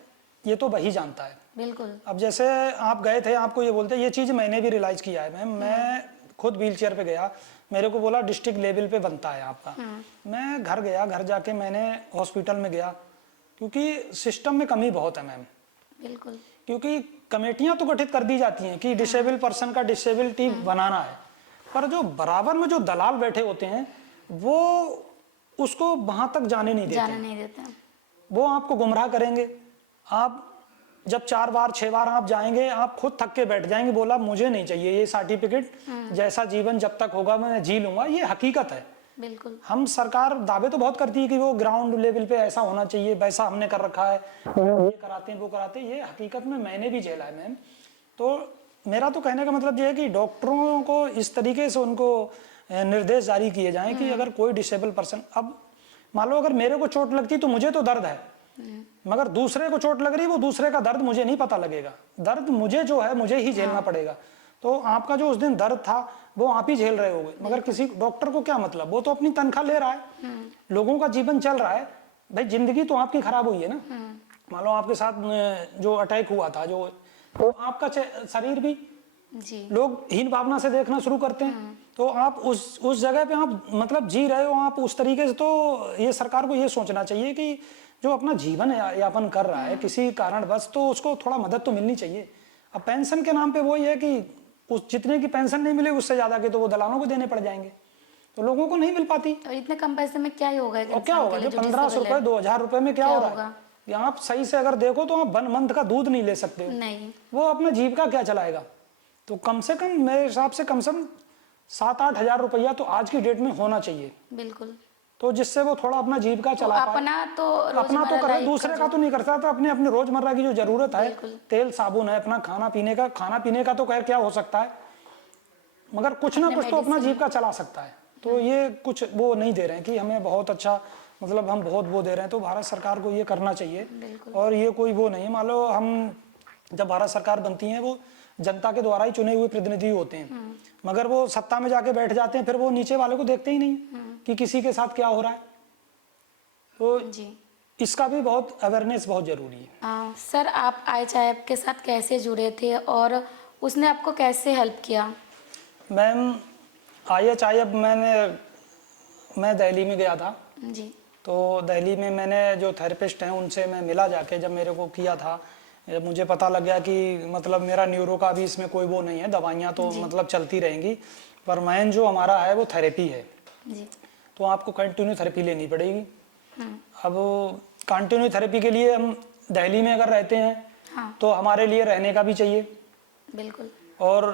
ये तो वही जानता है। बिल्कुल। अब जैसे आप गए थे, आपको ये बोलते, ये चीज़ मैंने भी रियलाइज़ किया है मैम। मैं खुद व्हील चेयर पे गया, मेरे को बोला डिस्ट्रिक्ट लेवल पे बनता है आपका। मैं घर गया, घर जाके मैंने हॉस्पिटल में गया, क्योंकि सिस्टम में कमी बहुत है मैम। बिल्कुल। क्योंकि कमेटियां तो गठित कर दी जाती हैं कि डिसेबल पर्सन का डिसेबिलिटी बनाना है, पर जो बराबर में जो दलाल बैठे होते हैं वो उसको वहां तक जाने नहीं देते। जाने नहीं देते हैं। वो आपको गुमराह करेंगे। आप जब 4 बार 6 बार आप जाएंगे, आप खुद थक के बैठ जाएंगे, बोला मुझे नहीं चाहिए ये सर्टिफिकेट, जैसा जीवन जब तक होगा मैं जी लूंगा। ये हकीकत है। बिल्कुल। हम सरकार दावे तो बहुत करती है कि वो ग्राउंड लेवल पे ऐसा होना चाहिए, वैसा हमने कर रखा है, ये कराते हैं वो कराते हैं। ये हकीकत में मैंने भी झेला है मैम। तो मेरा तो कहने का मतलब ये है कि डॉक्टरों को इस तरीके से उनको निर्देश जारी किए जाएं कि अगर कोई डिसेबल पर्सन, अब मान लो अगर मेरे को चोट लगती तो मुझे तो दर्द है, मगर दूसरे को चोट लग रही, वो दूसरे का दर्द मुझे नहीं पता लगेगा। दर्द मुझे जो है मुझे ही झेलना पड़ेगा। तो आपका जो उस दिन दर्द था वो आप ही झेल रहे होगे, मगर किसी डॉक्टर को क्या मतलब, वो तो अपनी तनख्वाह ले रहा है, लोगों का जीवन चल रहा है। भाई जिंदगी तो आपकी खराब हुई है ना। मान लो आपके साथ जो अटैक हुआ था, जो तो आपका शरीर भी जी लोग हीन भावना से देखना शुरू करते हैं। तो आप उस जगह पे आप मतलब जी रहे हो आप उस तरीके से। तो ये सरकार को ये सोचना चाहिए कि जो अपना जीवन यापन कर रहा है किसी कारणवश, तो उसको थोड़ा मदद तो मिलनी चाहिए। अब पेंशन के नाम पे वही है कि उस जितने की पेंशन नहीं मिले उससे ज्यादा के तो वो दलालों को देने पड़ जाएंगे, तो लोगों को नहीं मिल पाती। और इतने कम पैसे में क्या ही होगा एक और क्या इंसान होगा के लिए जो जो 1500 डिसेबल रुपए है? 2000 रुपए में क्या क्या हो रहा होगा? है? या आप सही से अगर देखो तो आप 1 मंथ का दूध नहीं ले सकते हो। नहीं। वो अपना जीविका क्या चलाएगा? तो कम से कम मेरे हिसाब से कम 7-8 हजार रुपया तो आज की डेट में होना चाहिए, बिल्कुल। तो जिससे वो थोड़ा अपना जीविका तो चला पाए। अपना तो अपना तो रोजमर्रा कर रहे, लाइफ दूसरे का जो- तो नहीं कर सकता। अपने अपने रोजमर्रा की जो जरूरत है, बिल्कुल। तेल साबुन है, अपना खाना पीने का तो खैर क्या हो सकता है, मगर कुछ ना अपने कुछ तो अपना medicine- जीविका चला सकता है। तो ये कुछ वो नहीं दे रहे हैं कि हमें बहुत अच्छा, मतलब हम बहुत वो दे रहे हैं। तो भारत सरकार को ये करना चाहिए। बिल्कुल। और ये कोई वो नहीं, मान लो हम जब भारत सरकार बनती है वो जनता के द्वारा ही चुने हुए प्रतिनिधि होते हैं, मगर वो सत्ता में जाके बैठ जाते हैं, फिर वो नीचे वाले को देखते ही नहीं कि किसी के साथ क्या हो रहा है। तो जी इसका भी बहुत अवेयरनेस बहुत जरूरी है। सर, आप IHIP के साथ कैसे जुड़े थे और उसने आपको कैसे हेल्प किया? मैम IHIP मैं दिल्ली में गया था। जी तो दिल्ली में मैंने जो थेरेपिस्ट हैं उनसे मैं मिला जाके, जब मेरे को किया था, जब मुझे पता लग गया कि मतलब मेरा न्यूरो का भी इसमें कोई वो नहीं है, दवाइयाँ तो मतलब चलती रहेंगी, पर मेन जो हमारा है वो थेरेपी है। जी तो आपको कंटिन्यू थेरेपी लेनी पड़ेगी। अब कंटिन्यू थेरेपी के लिए हम दिल्ली में अगर रहते हैं हाँ तो हमारे लिए रहने का भी चाहिए बिल्कुल। और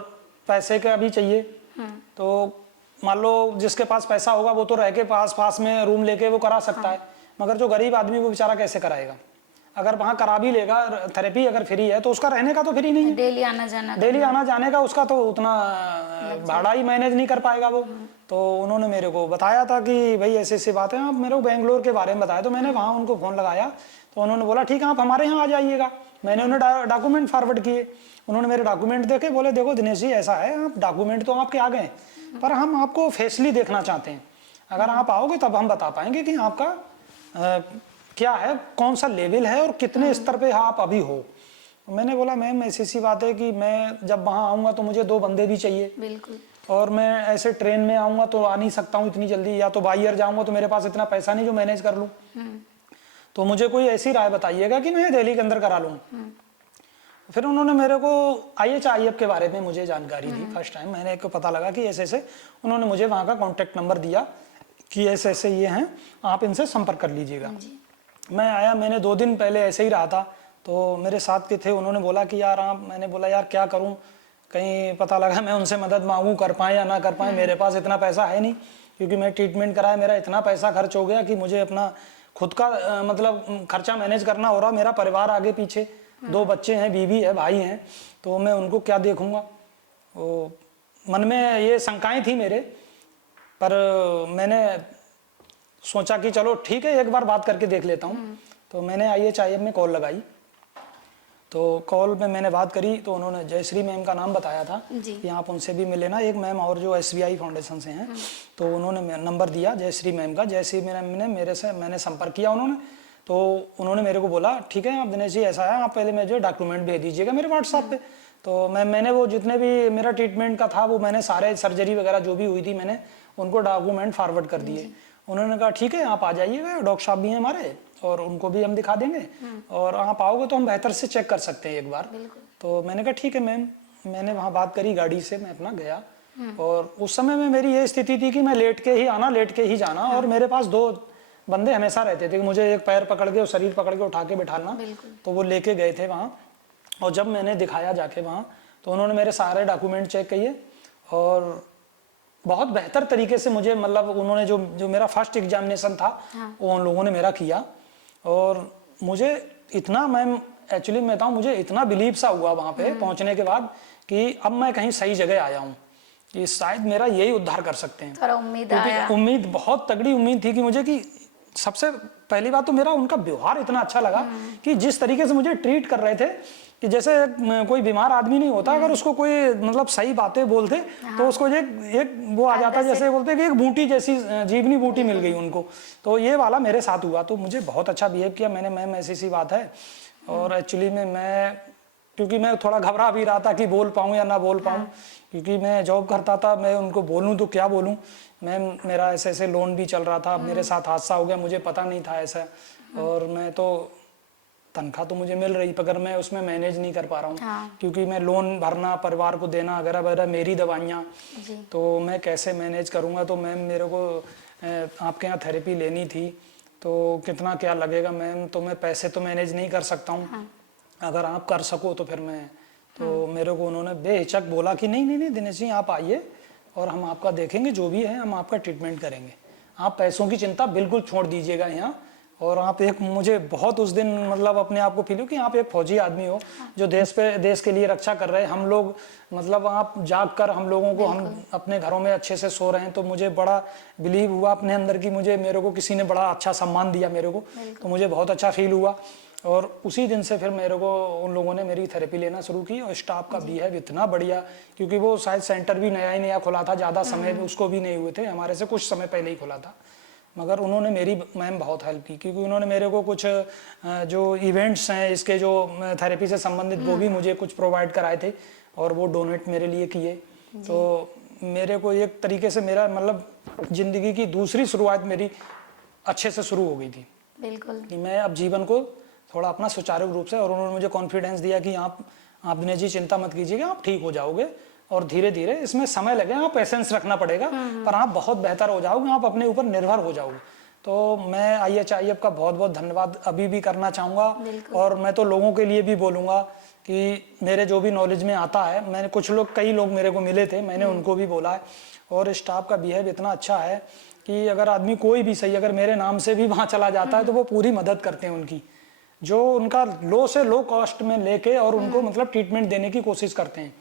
पैसे का भी चाहिए। तो मान लो जिसके पास पैसा होगा वो तो रह के पास में रूम लेके वो करा सकता है, मगर जो गरीब आदमी वो बेचारा कैसे कराएगा? अगर वहाँ करा भी लेगा, थेरेपी अगर फ्री है तो उसका रहने का तो फ्री नहीं है। डेली आना जाना डेली आना जाने का उसका तो उतना भाड़ा ही मैनेज नहीं कर पाएगा वो। तो उन्होंने मेरे को बताया था कि भाई ऐसी ऐसी बात है, आप मेरे को बेंगलोर के बारे में बताया। तो मैंने वहाँ उनको फ़ोन लगाया, तो उन्होंने बोला ठीक है आप हमारे यहाँ आ जाइएगा। मैंने उन्हें डॉक्यूमेंट फॉरवर्ड किए, उन्होंने मेरे डॉक्यूमेंट देखे, बोले देखो दिनेश जी ऐसा है, आप डॉक्यूमेंट तो आपके आ गए, पर हम आपको फेसली देखना चाहते हैं। अगर आप आओगे तब हम बता पाएंगे कि आपका क्या है, कौन सा लेवल है और कितने स्तर पे आप अभी हो। मैंने बोला मैम ऐसी सी बात है कि मैं जब वहाँ आऊँगा तो मुझे 2 बंदे भी चाहिए, बिल्कुल। और मैं ऐसे ट्रेन में आऊँगा तो आ नहीं सकता हूँ इतनी जल्दी, या तो बाई एयर जाऊँगा तो मेरे पास इतना पैसा नहीं जो मैनेज कर लूँ। तो मुझे कोई ऐसी राय बताइएगा कि मैं दिल्ली के अंदर करा लूँ। फिर उन्होंने मेरे को IHIP के बारे में मुझे जानकारी दी। फर्स्ट टाइम मैंने को पता लगा कि ऐसे ऐसे, उन्होंने मुझे वहाँ का कॉन्टैक्ट नंबर दिया कि ऐसे ऐसे ये हैं, आप इनसे संपर्क कर लीजिएगा। मैं आया, मैंने 2 दिन पहले ऐसे ही रहा था, तो मेरे साथ के थे, उन्होंने बोला कि यार आप, मैंने बोला यार क्या करूं, कहीं पता लगा मैं उनसे मदद मांगूं, कर पाए या ना कर पाए, मेरे पास इतना पैसा है नहीं, क्योंकि मैं ट्रीटमेंट कराया, मेरा इतना पैसा खर्च हो गया कि मुझे अपना खुद का मतलब खर्चा मैनेज करना हो रहा, मेरा परिवार आगे पीछे, 2 बच्चे हैं, बीवी है, भाई हैं, तो मैं उनको क्या देखूंगा। वो मन में ये शंकाएं थी मेरे, पर मैंने सोचा कि चलो ठीक है एक बार बात करके देख लेता हूँ। तो मैंने IHIP में कॉल लगाई, तो कॉल पे मैंने बात करी तो उन्होंने जयश्री मैम का नाम बताया था जी। कि आप उनसे भी मिले ना, एक मैम और जो SBI फाउंडेशन से हैं, तो उन्होंने नंबर दिया जयश्री मैम का। जयश्री मैम ने मैंने संपर्क किया उन्होंने, तो उन्होंने मेरे को बोला ठीक है आप दिनेश जी ऐसा है, आप पहले मुझे डॉक्यूमेंट भेज दीजिएगा मेरे व्हाट्सएप पे। तो मैंने वो जितने भी मेरा ट्रीटमेंट का था वो मैंने सारे सर्जरी वगैरह जो भी हुई थी मैंने उनको डॉक्यूमेंट फॉरवर्ड कर दिए। उन्होंने कहा ठीक है आप आ जाइएगा, डॉक्टर साहब भी हैं हमारे और उनको भी हम दिखा देंगे, और आप आओगे तो हम बेहतर से चेक कर सकते हैं एक बार। तो मैंने कहा ठीक है मैम। मैंने वहाँ बात करी गाड़ी से, मैं अपना गया, और उस समय में मेरी ये स्थिति थी कि मैं लेट के ही आना, लेट के ही जाना, और मेरे पास 2 बंदे हमेशा रहते थे कि मुझे एक पैर पकड़ के और शरीर पकड़ के उठा के बिठाना, तो वो लेके गए थे वहाँ। और जब मैंने दिखाया जाके वहाँ, तो उन्होंने मेरे सारे डॉक्यूमेंट चेक किए और बहुत बेहतर तरीके से मुझे, मतलब उन्होंने जो मेरा फर्स्ट एग्जामिनेशन था वो उन लोगों ने मेरा किया। और मुझे इतना, मैम एक्चुअली मैं बताऊँ, मुझे इतना बिलीव सा हुआ वहाँ पे पहुँचने के बाद कि अब मैं कहीं सही जगह आया हूँ, कि शायद मेरा यही उद्धार कर सकते हैं। थोड़ा उम्मीद आया। उम्मीद, बहुत तगड़ी उम्मीद थी कि मुझे, कि सबसे पहली बात तो मेरा उनका व्यवहार इतना अच्छा लगा कि जिस तरीके से मुझे ट्रीट कर रहे थे, कि जैसे कोई बीमार आदमी नहीं होता, अगर उसको कोई मतलब सही बातें बोलते तो उसको एक वो आ जाता, जैसे बोलते कि एक बूटी जैसी जीवनी बूटी मिल गई उनको। तो ये वाला मेरे साथ हुआ, तो मुझे बहुत अच्छा बिहेव किया मैंने। मैम ऐसी सी बात है, और एक्चुअली में मैं, क्योंकि मैं थोड़ा घबरा भी रहा था कि बोल पाऊँ या ना बोल पाऊँ, क्योंकि मैं जॉब करता था, मैं उनको बोलूँ तो क्या बोलूँ। मैम मेरा ऐसे ऐसे लोन भी चल रहा था, मेरे साथ हादसा हो गया, मुझे पता नहीं था ऐसा, और मैं तो तनख्वाह तो मुझे मिल रही, मगर मैं उसमें मैनेज नहीं कर पा रहा हूँ, क्योंकि मैं लोन भरना, परिवार को देना वगैरह वगैरह, मेरी दवाइयाँ, तो मैं कैसे मैनेज करूँगा। तो मैम मेरे को आपके यहाँ थेरेपी लेनी थी, तो कितना क्या लगेगा मैम, तो मैं पैसे तो मैनेज नहीं कर सकता हूँ, अगर आप कर सको तो फिर मैं, तो मेरे को उन्होंने बेहिचक बोला कि नहीं नहीं नहीं दिनेश जी आप आइए और हम आपका देखेंगे, जो भी है हम आपका ट्रीटमेंट करेंगे, आप पैसों की चिंता बिल्कुल छोड़ दीजिएगा यहाँ। और आप एक, मुझे बहुत उस दिन मतलब अपने आप को फील हो कि आप एक फौजी आदमी हो जो देश के लिए रक्षा कर रहे हैं। हम लोग मतलब आप जाग कर हम लोगों को, हम अपने घरों में अच्छे से सो रहे हैं, तो मुझे बड़ा बिलीव हुआ अपने अंदर की, मेरे को किसी ने बड़ा अच्छा सम्मान दिया मेरे को, तो मुझे बहुत अच्छा फील हुआ। और उसी दिन से फिर मेरे को उन लोगों ने मेरी थेरेपी लेना शुरू की, और स्टाफ का बिहेव इतना बढ़िया, क्योंकि वो शायद सेंटर भी नया ही नया खुला था, ज़्यादा समय उसको भी नहीं हुए थे, हमारे से कुछ समय पहले ही खुला था, मगर उन्होंने मेरी मैम बहुत हेल्प की, क्योंकि उन्होंने मेरे को कुछ जो इवेंट्स हैं इसके जो थेरेपी से संबंधित वो भी मुझे कुछ प्रोवाइड कराए थे, और वो डोनेट मेरे लिए किए। तो मेरे को एक तरीके से मेरा मतलब ज़िंदगी की दूसरी शुरुआत मेरी अच्छे से शुरू हो गई थी, बिल्कुल, कि मैं अब जीवन को थोड़ा अपना सुचारू रूप से, और उन्होंने मुझे कॉन्फिडेंस दिया कि आप दिनेश जी चिंता मत कीजिएगा, आप ठीक हो जाओगे, और धीरे धीरे इसमें समय लगे, आप पेशेंस रखना पड़ेगा, पर आप बहुत बेहतर हो जाओगे, आप अपने ऊपर निर्भर हो जाओगे। तो मैं IHIF का बहुत बहुत धन्यवाद अभी भी करना चाहूँगा, और मैं तो लोगों के लिए भी बोलूँगा कि मेरे जो भी नॉलेज में आता है, मैंने कई लोग मेरे को मिले थे, मैंने उनको भी बोला है, और स्टाफ का बिहेव इतना अच्छा है कि अगर आदमी कोई भी सही, अगर मेरे नाम से भी वहाँ चला जाता है तो वो पूरी मदद करते हैं उनकी, जो उनका लो से लो कॉस्ट में लेके और उनको मतलब ट्रीटमेंट देने की कोशिश करते हैं।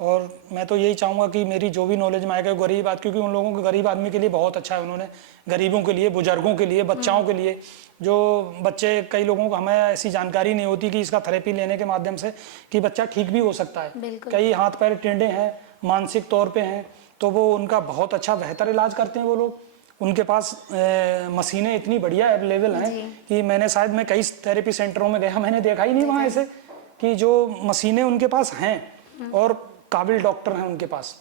और मैं तो यही चाहूँगा कि मेरी जो भी नॉलेज में आएगा गरीब आदमी, क्योंकि उन लोगों को, गरीब आदमी के लिए बहुत अच्छा है, उन्होंने गरीबों के लिए, बुजुर्गों के लिए, बच्चाओं के लिए, जो बच्चे, कई लोगों को हमें ऐसी जानकारी नहीं होती कि इसका थेरेपी लेने के माध्यम से कि बच्चा ठीक भी हो सकता है, कई हाथ पैर टेढ़े हैं, मानसिक तौर पर हैं, तो वो उनका बहुत अच्छा बेहतर इलाज करते हैं वो लोग। उनके पास मशीनें इतनी बढ़िया अवेलेबल हैं कि मैं कई थेरेपी सेंटरों में गया, मैंने देखा ही नहीं वहाँ ऐसे कि जो मशीनें उनके पास हैं और काबिल डॉक्टर हैं उनके पास,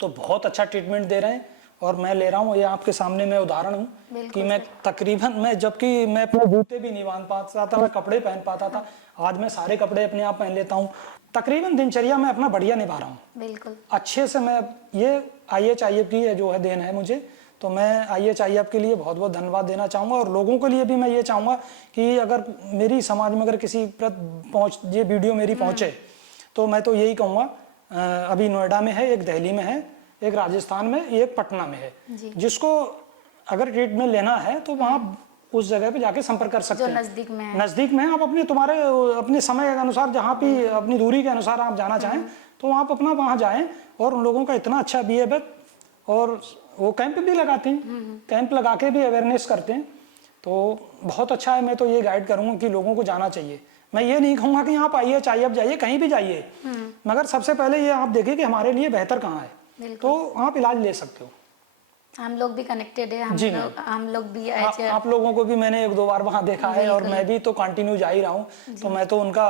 तो बहुत अच्छा ट्रीटमेंट दे रहे हैं। और मैं ले रहा हूँ, ये आपके सामने मैं उदाहरण हूँ कि मैं तकरीबन, जबकि मैं अपने जूते भी नहीं बांध पाता था, मैं कपड़े पहन पाता था, आज मैं सारे कपड़े अपने आप पहन लेता हूँ। तकरीबन दिनचर्या में अपना बढ़िया निभा रहा हूँ, बिल्कुल अच्छे से। मैं ये IHIF की जो है देन है मुझे, तो मैं IHIF के लिए बहुत बहुत धन्यवाद देना चाहूँगा। और लोगों के लिए भी मैं ये चाहूँगा कि अगर मेरी समाज में अगर किसी पर ये वीडियो मेरी पहुँचे, तो मैं तो यही कहूँगा, अभी नोएडा में है, एक दिल्ली में है, एक राजस्थान में, एक पटना में है, जिसको अगर ट्रीटमेंट लेना है तो वहाँ उस जगह पे जाके संपर्क कर सकते हैं, नज़दीक में आप अपने समय के अनुसार, जहाँ भी अपनी दूरी के अनुसार आप जाना चाहें, तो आप अपना वहाँ जाएं। और उन लोगों का इतना अच्छा बिहेव है, और वो कैंप भी लगाते हैं, कैंप लगा के भी अवेयरनेस करते हैं, तो बहुत अच्छा है। मैं तो ये गाइड करूँगा कि लोगों को जाना चाहिए। मैं ये नहीं कहूँगा कि आप आइए चाहे अब जाइए कहीं भी जाइए, मगर सबसे पहले ये आप देखिए कि हमारे लिए बेहतर कहाँ है, तो आप इलाज ले सकते हो। हम लोग भी कनेक्टेड है, हम लोग भी आप लोगों को भी मैंने 1-2 बार वहाँ देखा है, और मैं भी तो कंटिन्यू जा ही रहा हूँ, तो मैं तो उनका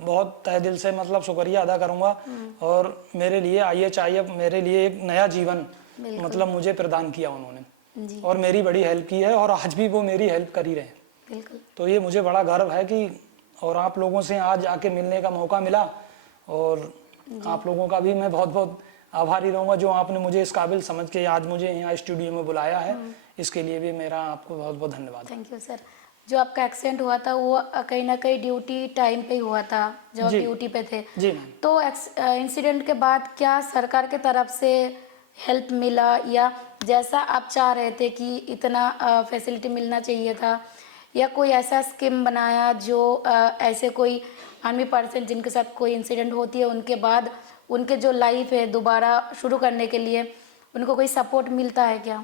बहुत तहे दिल से मतलब शुक्रिया अदा करूँगा। और मेरे लिए आइए चाहिए अब मेरे लिए एक नया जीवन मतलब मुझे प्रदान किया उन्होंने, और मेरी बड़ी हेल्प की है, और आज भी वो मेरी हेल्प कर ही रहे हैं। बिल्कुल। तो ये मुझे बड़ा गर्व है कि और आप लोगों से आज आके मिलने का मौका मिला, और आप लोगों का भी मैं बहुत बहुत आभारी रहूँगा जो आपने मुझे इस काबिल समझ के आज मुझे यहाँ स्टूडियो में बुलाया है। इसके लिए भी मेरा आपको बहुत बहुत धन्यवाद। Thank you sir. जो आपका एक्सीडेंट हुआ था वो कहीं ना कहीं ड्यूटी टाइम पे ही हुआ था, जब आप ड्यूटी पे थे। जी। तो इंसिडेंट के बाद क्या सरकार के तरफ से हेल्प मिला, या जैसा आप चाह रहे थे कि इतना फैसिलिटी मिलना चाहिए था, या कोई ऐसा स्कीम बनाया जो ऐसे कोई आर्मी पर्सन जिनके साथ कोई इंसिडेंट होती है उनके बाद उनके जो लाइफ है दोबारा शुरू करने के लिए उनको कोई सपोर्ट मिलता है क्या?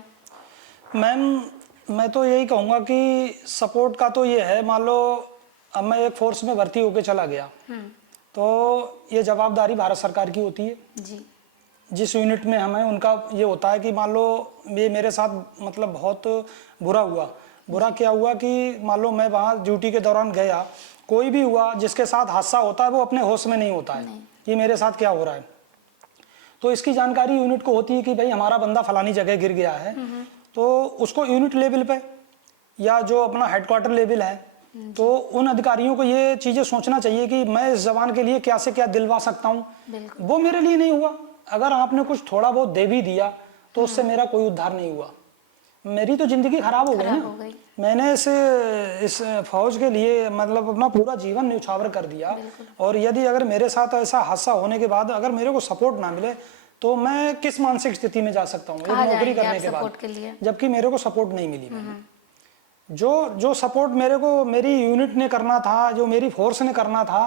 मैम मैं तो यही कहूँगा कि सपोर्ट का तो ये है, मान लो अब मैं एक फोर्स में भर्ती होके चला गया, तो ये जवाबदारी भारत सरकार की होती है जी। जिस यूनिट में हमें उनका ये होता है कि मान लो ये मेरे साथ मतलब बहुत बुरा हुआ। बुरा क्या हुआ कि मान लो मैं वहाँ ड्यूटी के दौरान गया, कोई भी हुआ जिसके साथ हादसा होता है वो अपने होश में नहीं होता है कि मेरे साथ क्या हो रहा है। तो इसकी जानकारी यूनिट को होती है कि भाई हमारा बंदा फलानी जगह गिर गया है, तो उसको यूनिट लेवल पे या जो अपना हेडक्वार्टर लेवल है, तो उन अधिकारियों को ये चीज़ें सोचना चाहिए कि मैं इस जवान के लिए क्या से क्या दिलवा सकता हूँ। वो मेरे लिए नहीं हुआ। अगर आपने कुछ थोड़ा बहुत दे भी दिया तो उससे मेरा कोई उद्धार नहीं हुआ, मेरी तो जिंदगी खराब हो गई ना। मैंने इस फौज के लिए मतलब अपना पूरा जीवन न्यौछावर कर दिया, और यदि अगर मेरे साथ ऐसा हादसा होने के बाद अगर मेरे को सपोर्ट ना मिले तो मैं किस मानसिक स्थिति में जा सकता हूँ एक नौकरी करने के बाद, जबकि मेरे को सपोर्ट नहीं मिली। जो सपोर्ट मेरे को मेरी यूनिट ने करना था, जो मेरी फोर्स ने करना था,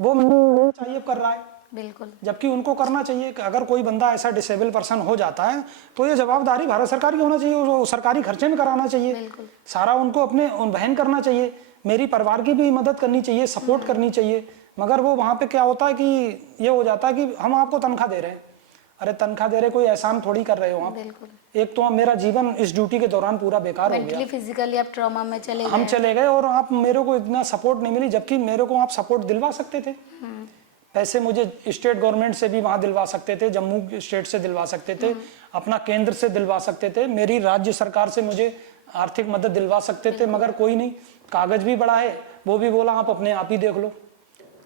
वो मेरे चाहिए कर रहा है। बिल्कुल। जबकि उनको करना चाहिए कि अगर कोई बंदा ऐसा डिसेबल पर्सन हो जाता है तो ये जवाबदारी भारत सरकार की होना चाहिए, वो सरकारी खर्चे में कराना चाहिए, सारा उनको अपने वहन करना चाहिए, मेरी परिवार की भी मदद करनी चाहिए, सपोर्ट करनी चाहिए। मगर वो वहाँ पे क्या होता है कि ये हो जाता है कि हम आपको तनख्वाह दे रहे हैं। अरे तनख्वाह दे रहे, कोई एहसान थोड़ी कर रहे हो आप। एक तो मेरा जीवन इस ड्यूटी के दौरान पूरा बेकार हो गया, फिजिकली आप ट्रॉमा में चले गए, हम चले गए, और आप मेरे को इतना सपोर्ट नहीं मिली, जबकि मेरे को आप सपोर्ट दिलवा सकते थे। पैसे मुझे स्टेट गवर्नमेंट से भी वहाँ दिलवा सकते थे, जम्मू स्टेट से दिलवा सकते थे, अपना केंद्र से दिलवा सकते थे, मेरी राज्य सरकार से मुझे आर्थिक मदद दिलवा सकते थे, मगर कोई नहीं। कागज भी बड़ा है, वो भी बोला आप अपने आप ही देख लो।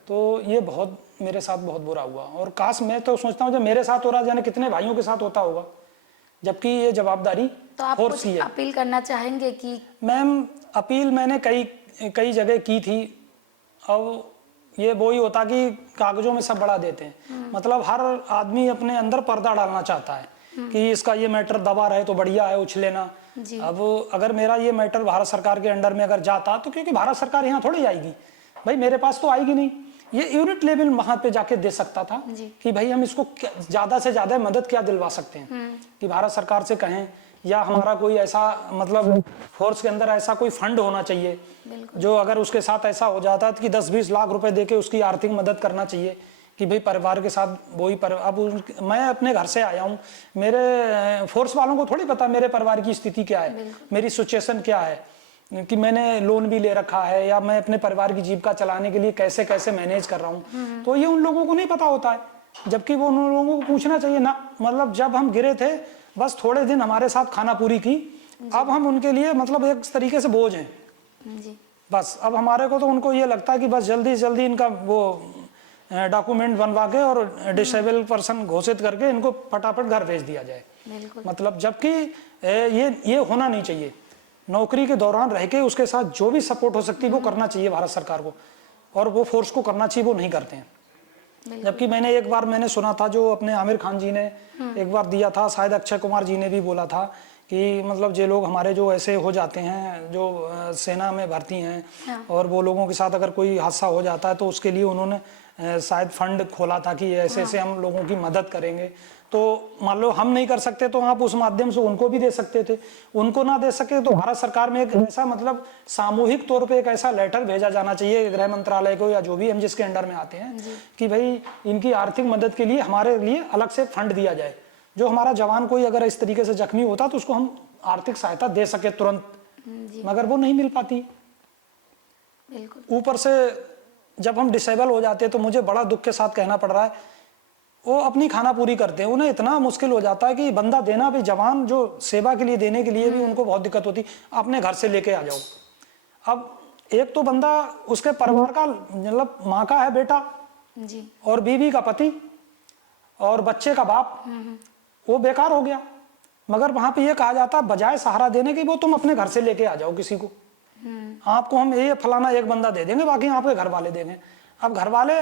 तो ये बहुत मेरे साथ बहुत बुरा हुआ, और काश मैं तो सोचता हूँ जब मेरे साथ हो रहा जाने कितने भाइयों के साथ होता होगा, जबकि ये जवाबदारी तो आप कुछ अपील करना चाहेंगे कि? मैम अपील मैंने कई जगह की थी। अब ये वो ही होता कि कागजों में सब बढ़ा देते हैं, मतलब हर आदमी अपने अंदर पर्दा डालना चाहता है कि इसका ये मैटर दबा रहे तो बढ़िया है, उछ लेना। अब अगर मेरा ये मैटर भारत सरकार के अंडर में अगर जाता, तो क्योंकि भारत सरकार यहाँ थोड़ी आएगी भाई, मेरे पास तो आएगी नहीं, ये यूनिट लेवल वहां पे जाके दे सकता था कि भाई हम इसको ज्यादा से ज्यादा मदद क्या दिलवा सकते हैं, कि भारत सरकार से कहें, या हमारा कोई ऐसा मतलब फोर्स के अंदर ऐसा कोई फंड होना चाहिए जो अगर उसके साथ ऐसा हो जाता कि 10-20 लाख रुपए देके उसकी आर्थिक मदद करना चाहिए, कि भाई परिवार के साथ वही अब मैं अपने घर से आया हूँ, मेरे फोर्स वालों को थोड़ी पता मेरे परिवार की स्थिति क्या है, मेरी सिचुएशन क्या है, कि मैंने लोन भी ले रखा है, या मैं अपने परिवार की जीविका चलाने के लिए कैसे कैसे मैनेज कर रहा हूँ। तो ये उन लोगों को नहीं पता होता है, जबकि वो उन लोगों को पूछना चाहिए ना। मतलब जब हम गिरे थे बस थोड़े दिन हमारे साथ खाना पूरी की, अब हम उनके लिए मतलब एक तरीके से बोझ हैं बस। अब हमारे को तो उनको ये लगता है कि बस जल्दी से जल्दी इनका वो डॉक्यूमेंट बनवा के और डिसेबल पर्सन घोषित करके इनको फटाफट घर भेज दिया जाए। मतलब जबकि ये होना नहीं चाहिए। नौकरी के दौरान रह के उसके साथ जो भी सपोर्ट हो सकती है वो करना चाहिए भारत सरकार को, और वो फोर्स को करना चाहिए, वो नहीं करते हैं। जबकि मैंने एक बार मैंने सुना था जो अपने आमिर खान जी ने एक बार दिया था, शायद अक्षय कुमार जी ने भी बोला था कि मतलब ये लोग हमारे जो ऐसे हो जाते हैं जो सेना में भर्ती हैं और वो लोगों के साथ अगर कोई हादसा हो जाता है तो उसके लिए उन्होंने शायद फंड खोला था कि ऐसे ऐसे हम लोगों की मदद करेंगे, तो मान लो हम नहीं कर सकते तो आप उस माध्यम से उनको भी दे सकते थे। उनको ना दे सके तो भारत सरकार में एक ऐसा मतलब सामूहिक तौर पे एक ऐसा लेटर भेजा जाना चाहिए गृह मंत्रालय को या जो भी हम जिसके अंडर में आते हैं कि भाई इनकी आर्थिक मदद के लिए हमारे लिए अलग से फंड दिया जाए, जो हमारा जवान कोई अगर इस तरीके से जख्मी होता तो उसको हम आर्थिक सहायता दे सके तुरंत, मगर वो नहीं मिल पाती। बिल्कुल। ऊपर से जब हम डिसेबल हो जाते हैं तो मुझे बड़ा दुख के साथ कहना पड़ रहा है, वो अपनी खाना पूरी करते हैं, उन्हें इतना मुश्किल हो जाता है कि बंदा देना भी, जवान जो सेवा के लिए देने के लिए भी उनको बहुत दिक्कत होती। अपने घर से लेके आ जाओ, अब एक तो बंदा उसके परिवार का मतलब माँ का है बेटा जी, और बीवी का पति और बच्चे का बाप, वो बेकार हो गया। मगर वहां पे ये कहा जाता है बजाय सहारा देने की वो तुम अपने घर से लेके आ जाओ किसी को, आपको हम ये फलाना एक बंदा दे देंगे, बाकी आपके घर वाले देंगे। अब घर वाले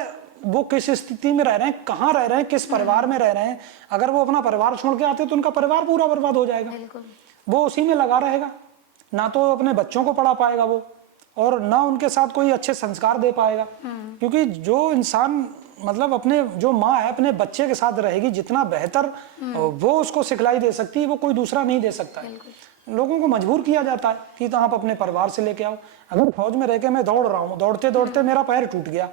वो किस स्थिति में रह रहे हैं, कहाँ रह रहे हैं, किस परिवार में रह रहे हैं, अगर वो अपना परिवार छोड़ के आते तो उनका परिवार पूरा बर्बाद हो जाएगा। वो उसी में लगा रहेगा, ना तो अपने बच्चों को पढ़ा पाएगा वो, और ना उनके साथ कोई अच्छे संस्कार दे पाएगा। क्योंकि जो इंसान मतलब अपने जो माँ है अपने बच्चे के साथ रहेगी, जितना बेहतर वो उसको सिखलाई दे सकती है वो कोई दूसरा नहीं दे सकता है। लोगों को मजबूर किया जाता है कि तो आप अपने परिवार से लेके आओ। अगर फौज में रह के मैं दौड़ रहा हूँ, दौड़ते दौड़ते मेरा पैर टूट गया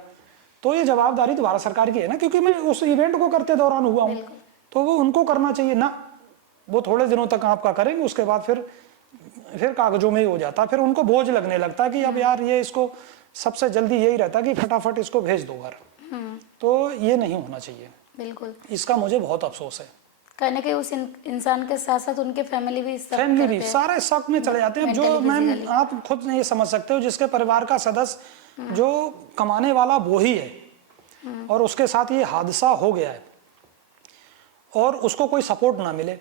तो ये जवाबदारी तो भारत सरकार की है ना, क्योंकि मैं उस इवेंट को करते दौरान हुआ हूँ, तो वो उनको करना चाहिए ना। वो थोड़े दिनों तक आपका करेंगे, उसके बाद फिर कागजों में ही हो जाता, फिर उनको बोझ लगने लगता कि अब यार ये इसको सबसे जल्दी यही रहता कि फटाफट इसको भेज दो घर। तो ये नहीं होना चाहिए, बिल्कुल। इसका मुझे बहुत अफसोस है। कहने के उस इंसान के साथ साथ उनके फैमिली भी सारे शक में चले जाते हैं। जो मैम आप खुद नहीं समझ सकते हो, जिसके परिवार का सदस्य जो कमाने वाला वो ही है और उसके साथ ये हादसा हो गया है और उसको कोई सपोर्ट ना मिले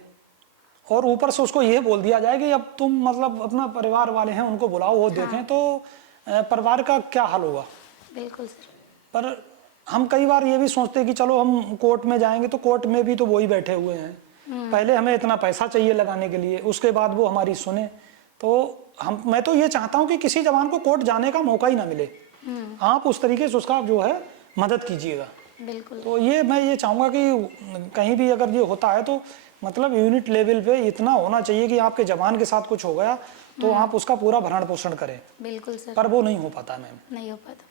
और ऊपर से उसको ये बोल दिया जाए कि अब तुम मतलब अपना परिवार वाले हैं उनको बुलाओ वो देखें, तो परिवार का क्या हाल होगा। बिल्कुल सर। पर हम कई बार ये भी सोचते हैं कि चलो हम कोर्ट में जाएंगे तो कोर्ट में भी तो वही बैठे हुए हैं, पहले हमें इतना पैसा चाहिए लगाने के लिए, उसके बाद वो हमारी सुने। तो मैं तो ये चाहता हूँ कि किसी जवान को कोर्ट जाने का मौका ही ना मिले, आप उस तरीके से उसका जो है मदद कीजिएगा। बिल्कुल। तो ये मैं ये चाहूँगा कि कहीं भी अगर ये होता है तो मतलब यूनिट लेवल पे इतना होना चाहिए कि आपके जवान के साथ कुछ हो गया तो आप उसका पूरा भरण पोषण करें। बिल्कुल सर। पर वो नहीं हो पाता मैम, नहीं हो पाता।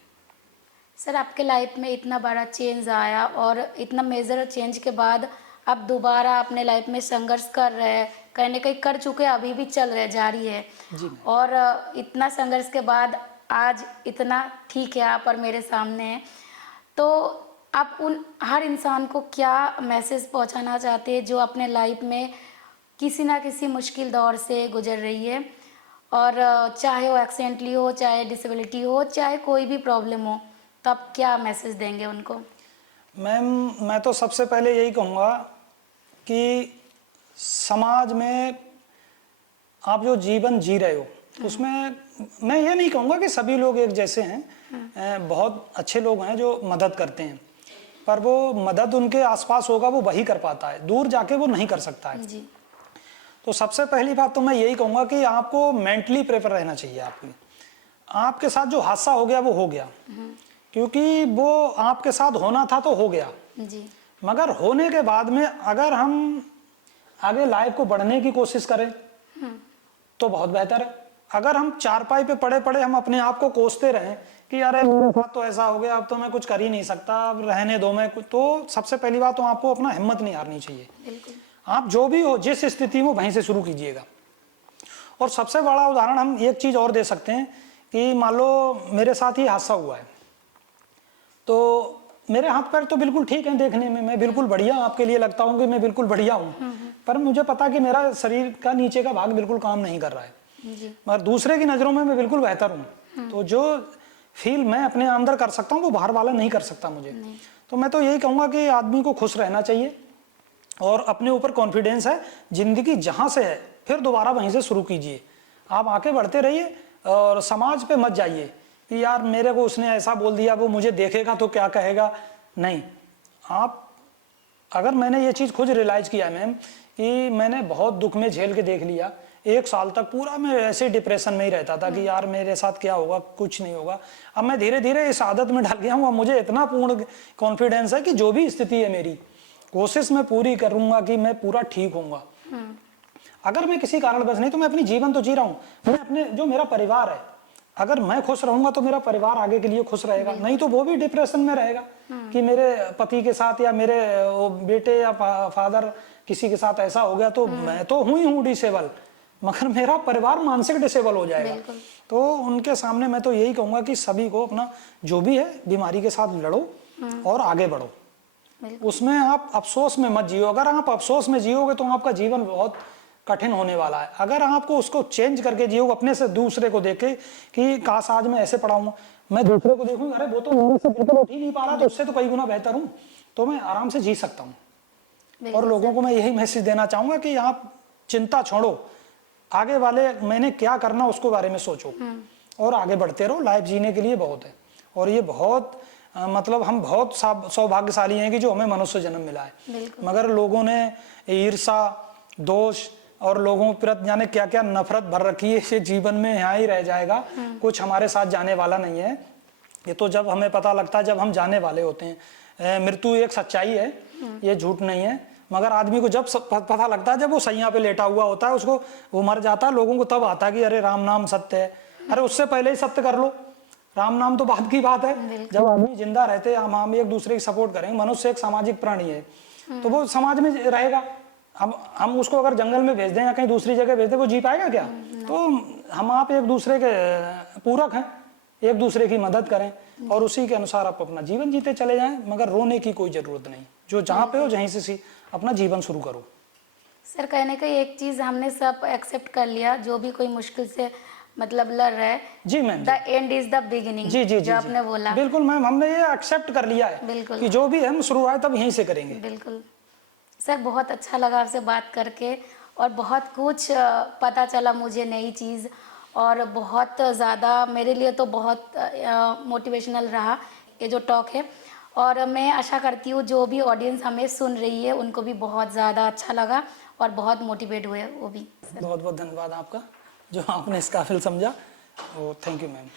सर आपके लाइफ में इतना बड़ा चेंज आया और इतना मेजर चेंज के बाद आप दोबारा अपने लाइफ में संघर्ष कर रहे हैं, कहीं ना कहीं कर चुके हैं, अभी भी चल रहे, जारी है जी। और इतना संघर्ष के बाद आज इतना ठीक है आप और मेरे सामने हैं, तो आप उन हर इंसान को क्या मैसेज पहुंचाना चाहते हैं जो अपने लाइफ में किसी ना किसी मुश्किल दौर से गुजर रही है, और चाहे वो एक्सीडेंटली हो, चाहे डिसेबिलिटी हो, चाहे कोई भी प्रॉब्लम हो, तो आप क्या मैसेज देंगे उनको? मैम मैं तो सबसे पहले यही कहूँगा कि समाज में आप जो जीवन जी रहे हो उसमें मैं ये नहीं कहूँगा कि सभी लोग एक जैसे हैं, बहुत अच्छे लोग हैं जो मदद करते हैं, पर वो मदद उनके आसपास होगा वो वही कर पाता है, दूर जाके वो नहीं कर सकता है जी। तो सबसे पहली बात तो मैं यही कहूँगा कि आपको मेंटली प्रिपेयर रहना चाहिए। आपके साथ जो हादसा हो गया वो हो गया, क्योंकि वो आपके साथ होना था तो हो गया जी। मगर होने के बाद में अगर हम आगे लाइफ को बढ़ने की कोशिश करें तो बहुत बेहतर है। अगर हम चारपाई पे पड़े पड़े हम अपने आप को कोसते रहें कि अरे मेरे साथ तो ऐसा हो गया, अब तो मैं कुछ कर ही नहीं सकता, अब रहने दो मैं कुछ, तो सबसे पहली बात तो आपको अपना हिम्मत नहीं हारनी चाहिए। बिल्कुल। आप जो भी हो जिस स्थिति में वहीं से शुरू कीजिएगा। और सबसे बड़ा उदाहरण हम एक चीज़ और दे सकते हैं कि मान लो मेरे साथ ही हादसा हुआ है तो मेरे हाथ पैर तो बिल्कुल ठीक हैं देखने में, मैं बिल्कुल बढ़िया आपके लिए लगता हूँ कि मैं बिल्कुल बढ़िया हूँ, पर मुझे पता कि मेरा शरीर का नीचे का भाग बिल्कुल काम नहीं कर रहा है, मगर दूसरे की नज़रों में मैं बिल्कुल बेहतर हूँ। तो जो फील मैं अपने अंदर कर सकता हूँ वो बाहर वाला नहीं कर सकता मुझे। तो मैं तो यही कहूँगा कि आदमी को खुश रहना चाहिए और अपने ऊपर कॉन्फिडेंस है, जिंदगी जहाँ से है फिर दोबारा वहीं से शुरू कीजिए। आप आगे बढ़ते रहिए और समाज पे मत जाइए कि यार मेरे को उसने ऐसा बोल दिया, वो मुझे देखेगा तो क्या कहेगा। नहीं, आप अगर मैंने ये चीज़ खुद रियलाइज़ किया मैम कि मैंने बहुत दुख में झेल के देख लिया 1 साल तक पूरा मैं ऐसे डिप्रेशन में ही रहता था कि यार मेरे साथ क्या होगा, कुछ नहीं होगा। अब मैं धीरे धीरे इस आदत में ढल गया हूँ। अब मुझे इतना पूर्ण कॉन्फिडेंस है कि जो भी स्थिति है मेरी, कोशिश मैं पूरी करूंगा कि मैं पूरा ठीक होऊंगा। अगर मैं किसी कारणवश नहीं, तो मैं अपनी जीवन तो जी रहा हूँ। मैं अपने जो मेरा परिवार है, अगर मैं खुश रहूंगा तो मेरा परिवार आगे के लिए खुश रहेगा, नहीं तो वो भी डिप्रेशन में रहेगा कि मेरे पति के साथ या मेरे वो बेटे या फादर किसी के साथ ऐसा हो गया तो मैं तो हूं ही हूं डिसेबल, मगर मेरा परिवार मानसिक डिसेबल हो जाएगा। तो उनके सामने मैं तो यही कहूंगा कि सभी को अपना जो भी है बीमारी के साथ लड़ो और आगे बढ़ो। उसमें आप अफसोस में मत जियो। अगर आप अफसोस में जियोगे तो आपका जीवन बहुत कठिन होने वाला है। अगर आपको उसको चेंज करके जियोगे, अपने से दूसरे को देखे कि काश आज मैं ऐसे पड़ा हूँ, मैं दूसरे को देखूंगा अरे वो तो मेरे से बिल्कुल उठ ही नहीं पा रहा, तो उससे तो कई गुना बेहतर हूँ, तो मैं आराम से जी सकता हूँ। और लोगों को मैं यही मैसेज देना चाहूंगा कि आप चिंता छोड़ो, आगे वाले मैंने क्या करना उसको बारे में सोचो और आगे बढ़ते रहो। लाइफ जीने के लिए बहुत है और ये बहुत मतलब हम बहुत सौभाग्यशाली हैं कि जो हमें मनुष्य जन्म मिला है। मगर लोगों ने ईर्षा, दोष और लोगों के प्रति जाने क्या क्या नफरत भर रखी है, इसे जीवन में यहाँ ही रह जाएगा, कुछ हमारे साथ जाने वाला नहीं है। ये तो जब हमें पता लगता है जब हम जाने वाले होते हैं। मृत्यु एक सच्चाई है, ये झूठ नहीं है, मगर आदमी को जब पता लगता है, जब वो सैया पे लेटा हुआ होता है, उसको वो मर जाता है, लोगों को तब आता है कि अरे राम नाम सत्य है। अरे उससे पहले ही सत्य कर लो, राम नाम तो बाद की बात है। जब आदमी जिंदा रहते हम एक दूसरे की सपोर्ट करेंगे। मनुष्य एक सामाजिक प्राणी है, तो वो समाज में रहेगा। हम उसको अगर जंगल में भेज दें या कहीं दूसरी जगह भेज दें, वो जी पाएगा क्या? तो हम आप एक दूसरे के पूरक हैं, एक दूसरे की मदद करें और उसी के अनुसार आप अपना जीवन जीते चले जाएं। मगर रोने की कोई जरूरत नहीं, जो जहाँ पे हो जहीं से अपना जीवन शुरू करो। सर कहने का एक चीज हमने सब एक्सेप्ट कर लिया, जो भी कोई मुश्किल से मतलब लड़ रहा है। जी ma'am, the end is the beginning. जी जी जो आपने बोला, बिल्कुल मैम, हमने ये एक्सेप्ट कर लिया है कि जो भी हम शुरुआत अब यहीं से करेंगे। बिल्कुल सर, बहुत अच्छा लगा आपसे बात करके और बहुत कुछ पता चला मुझे नई चीज़, और बहुत ज़्यादा मेरे लिए तो बहुत मोटिवेशनल रहा ये जो टॉक है। और मैं आशा करती हूँ जो भी ऑडियंस हमें सुन रही है उनको भी बहुत ज़्यादा अच्छा लगा और बहुत मोटिवेट हुए वो भी। बहुत बहुत धन्यवाद आपका जो आपने इस काबिल समझा। Thank you ma'am.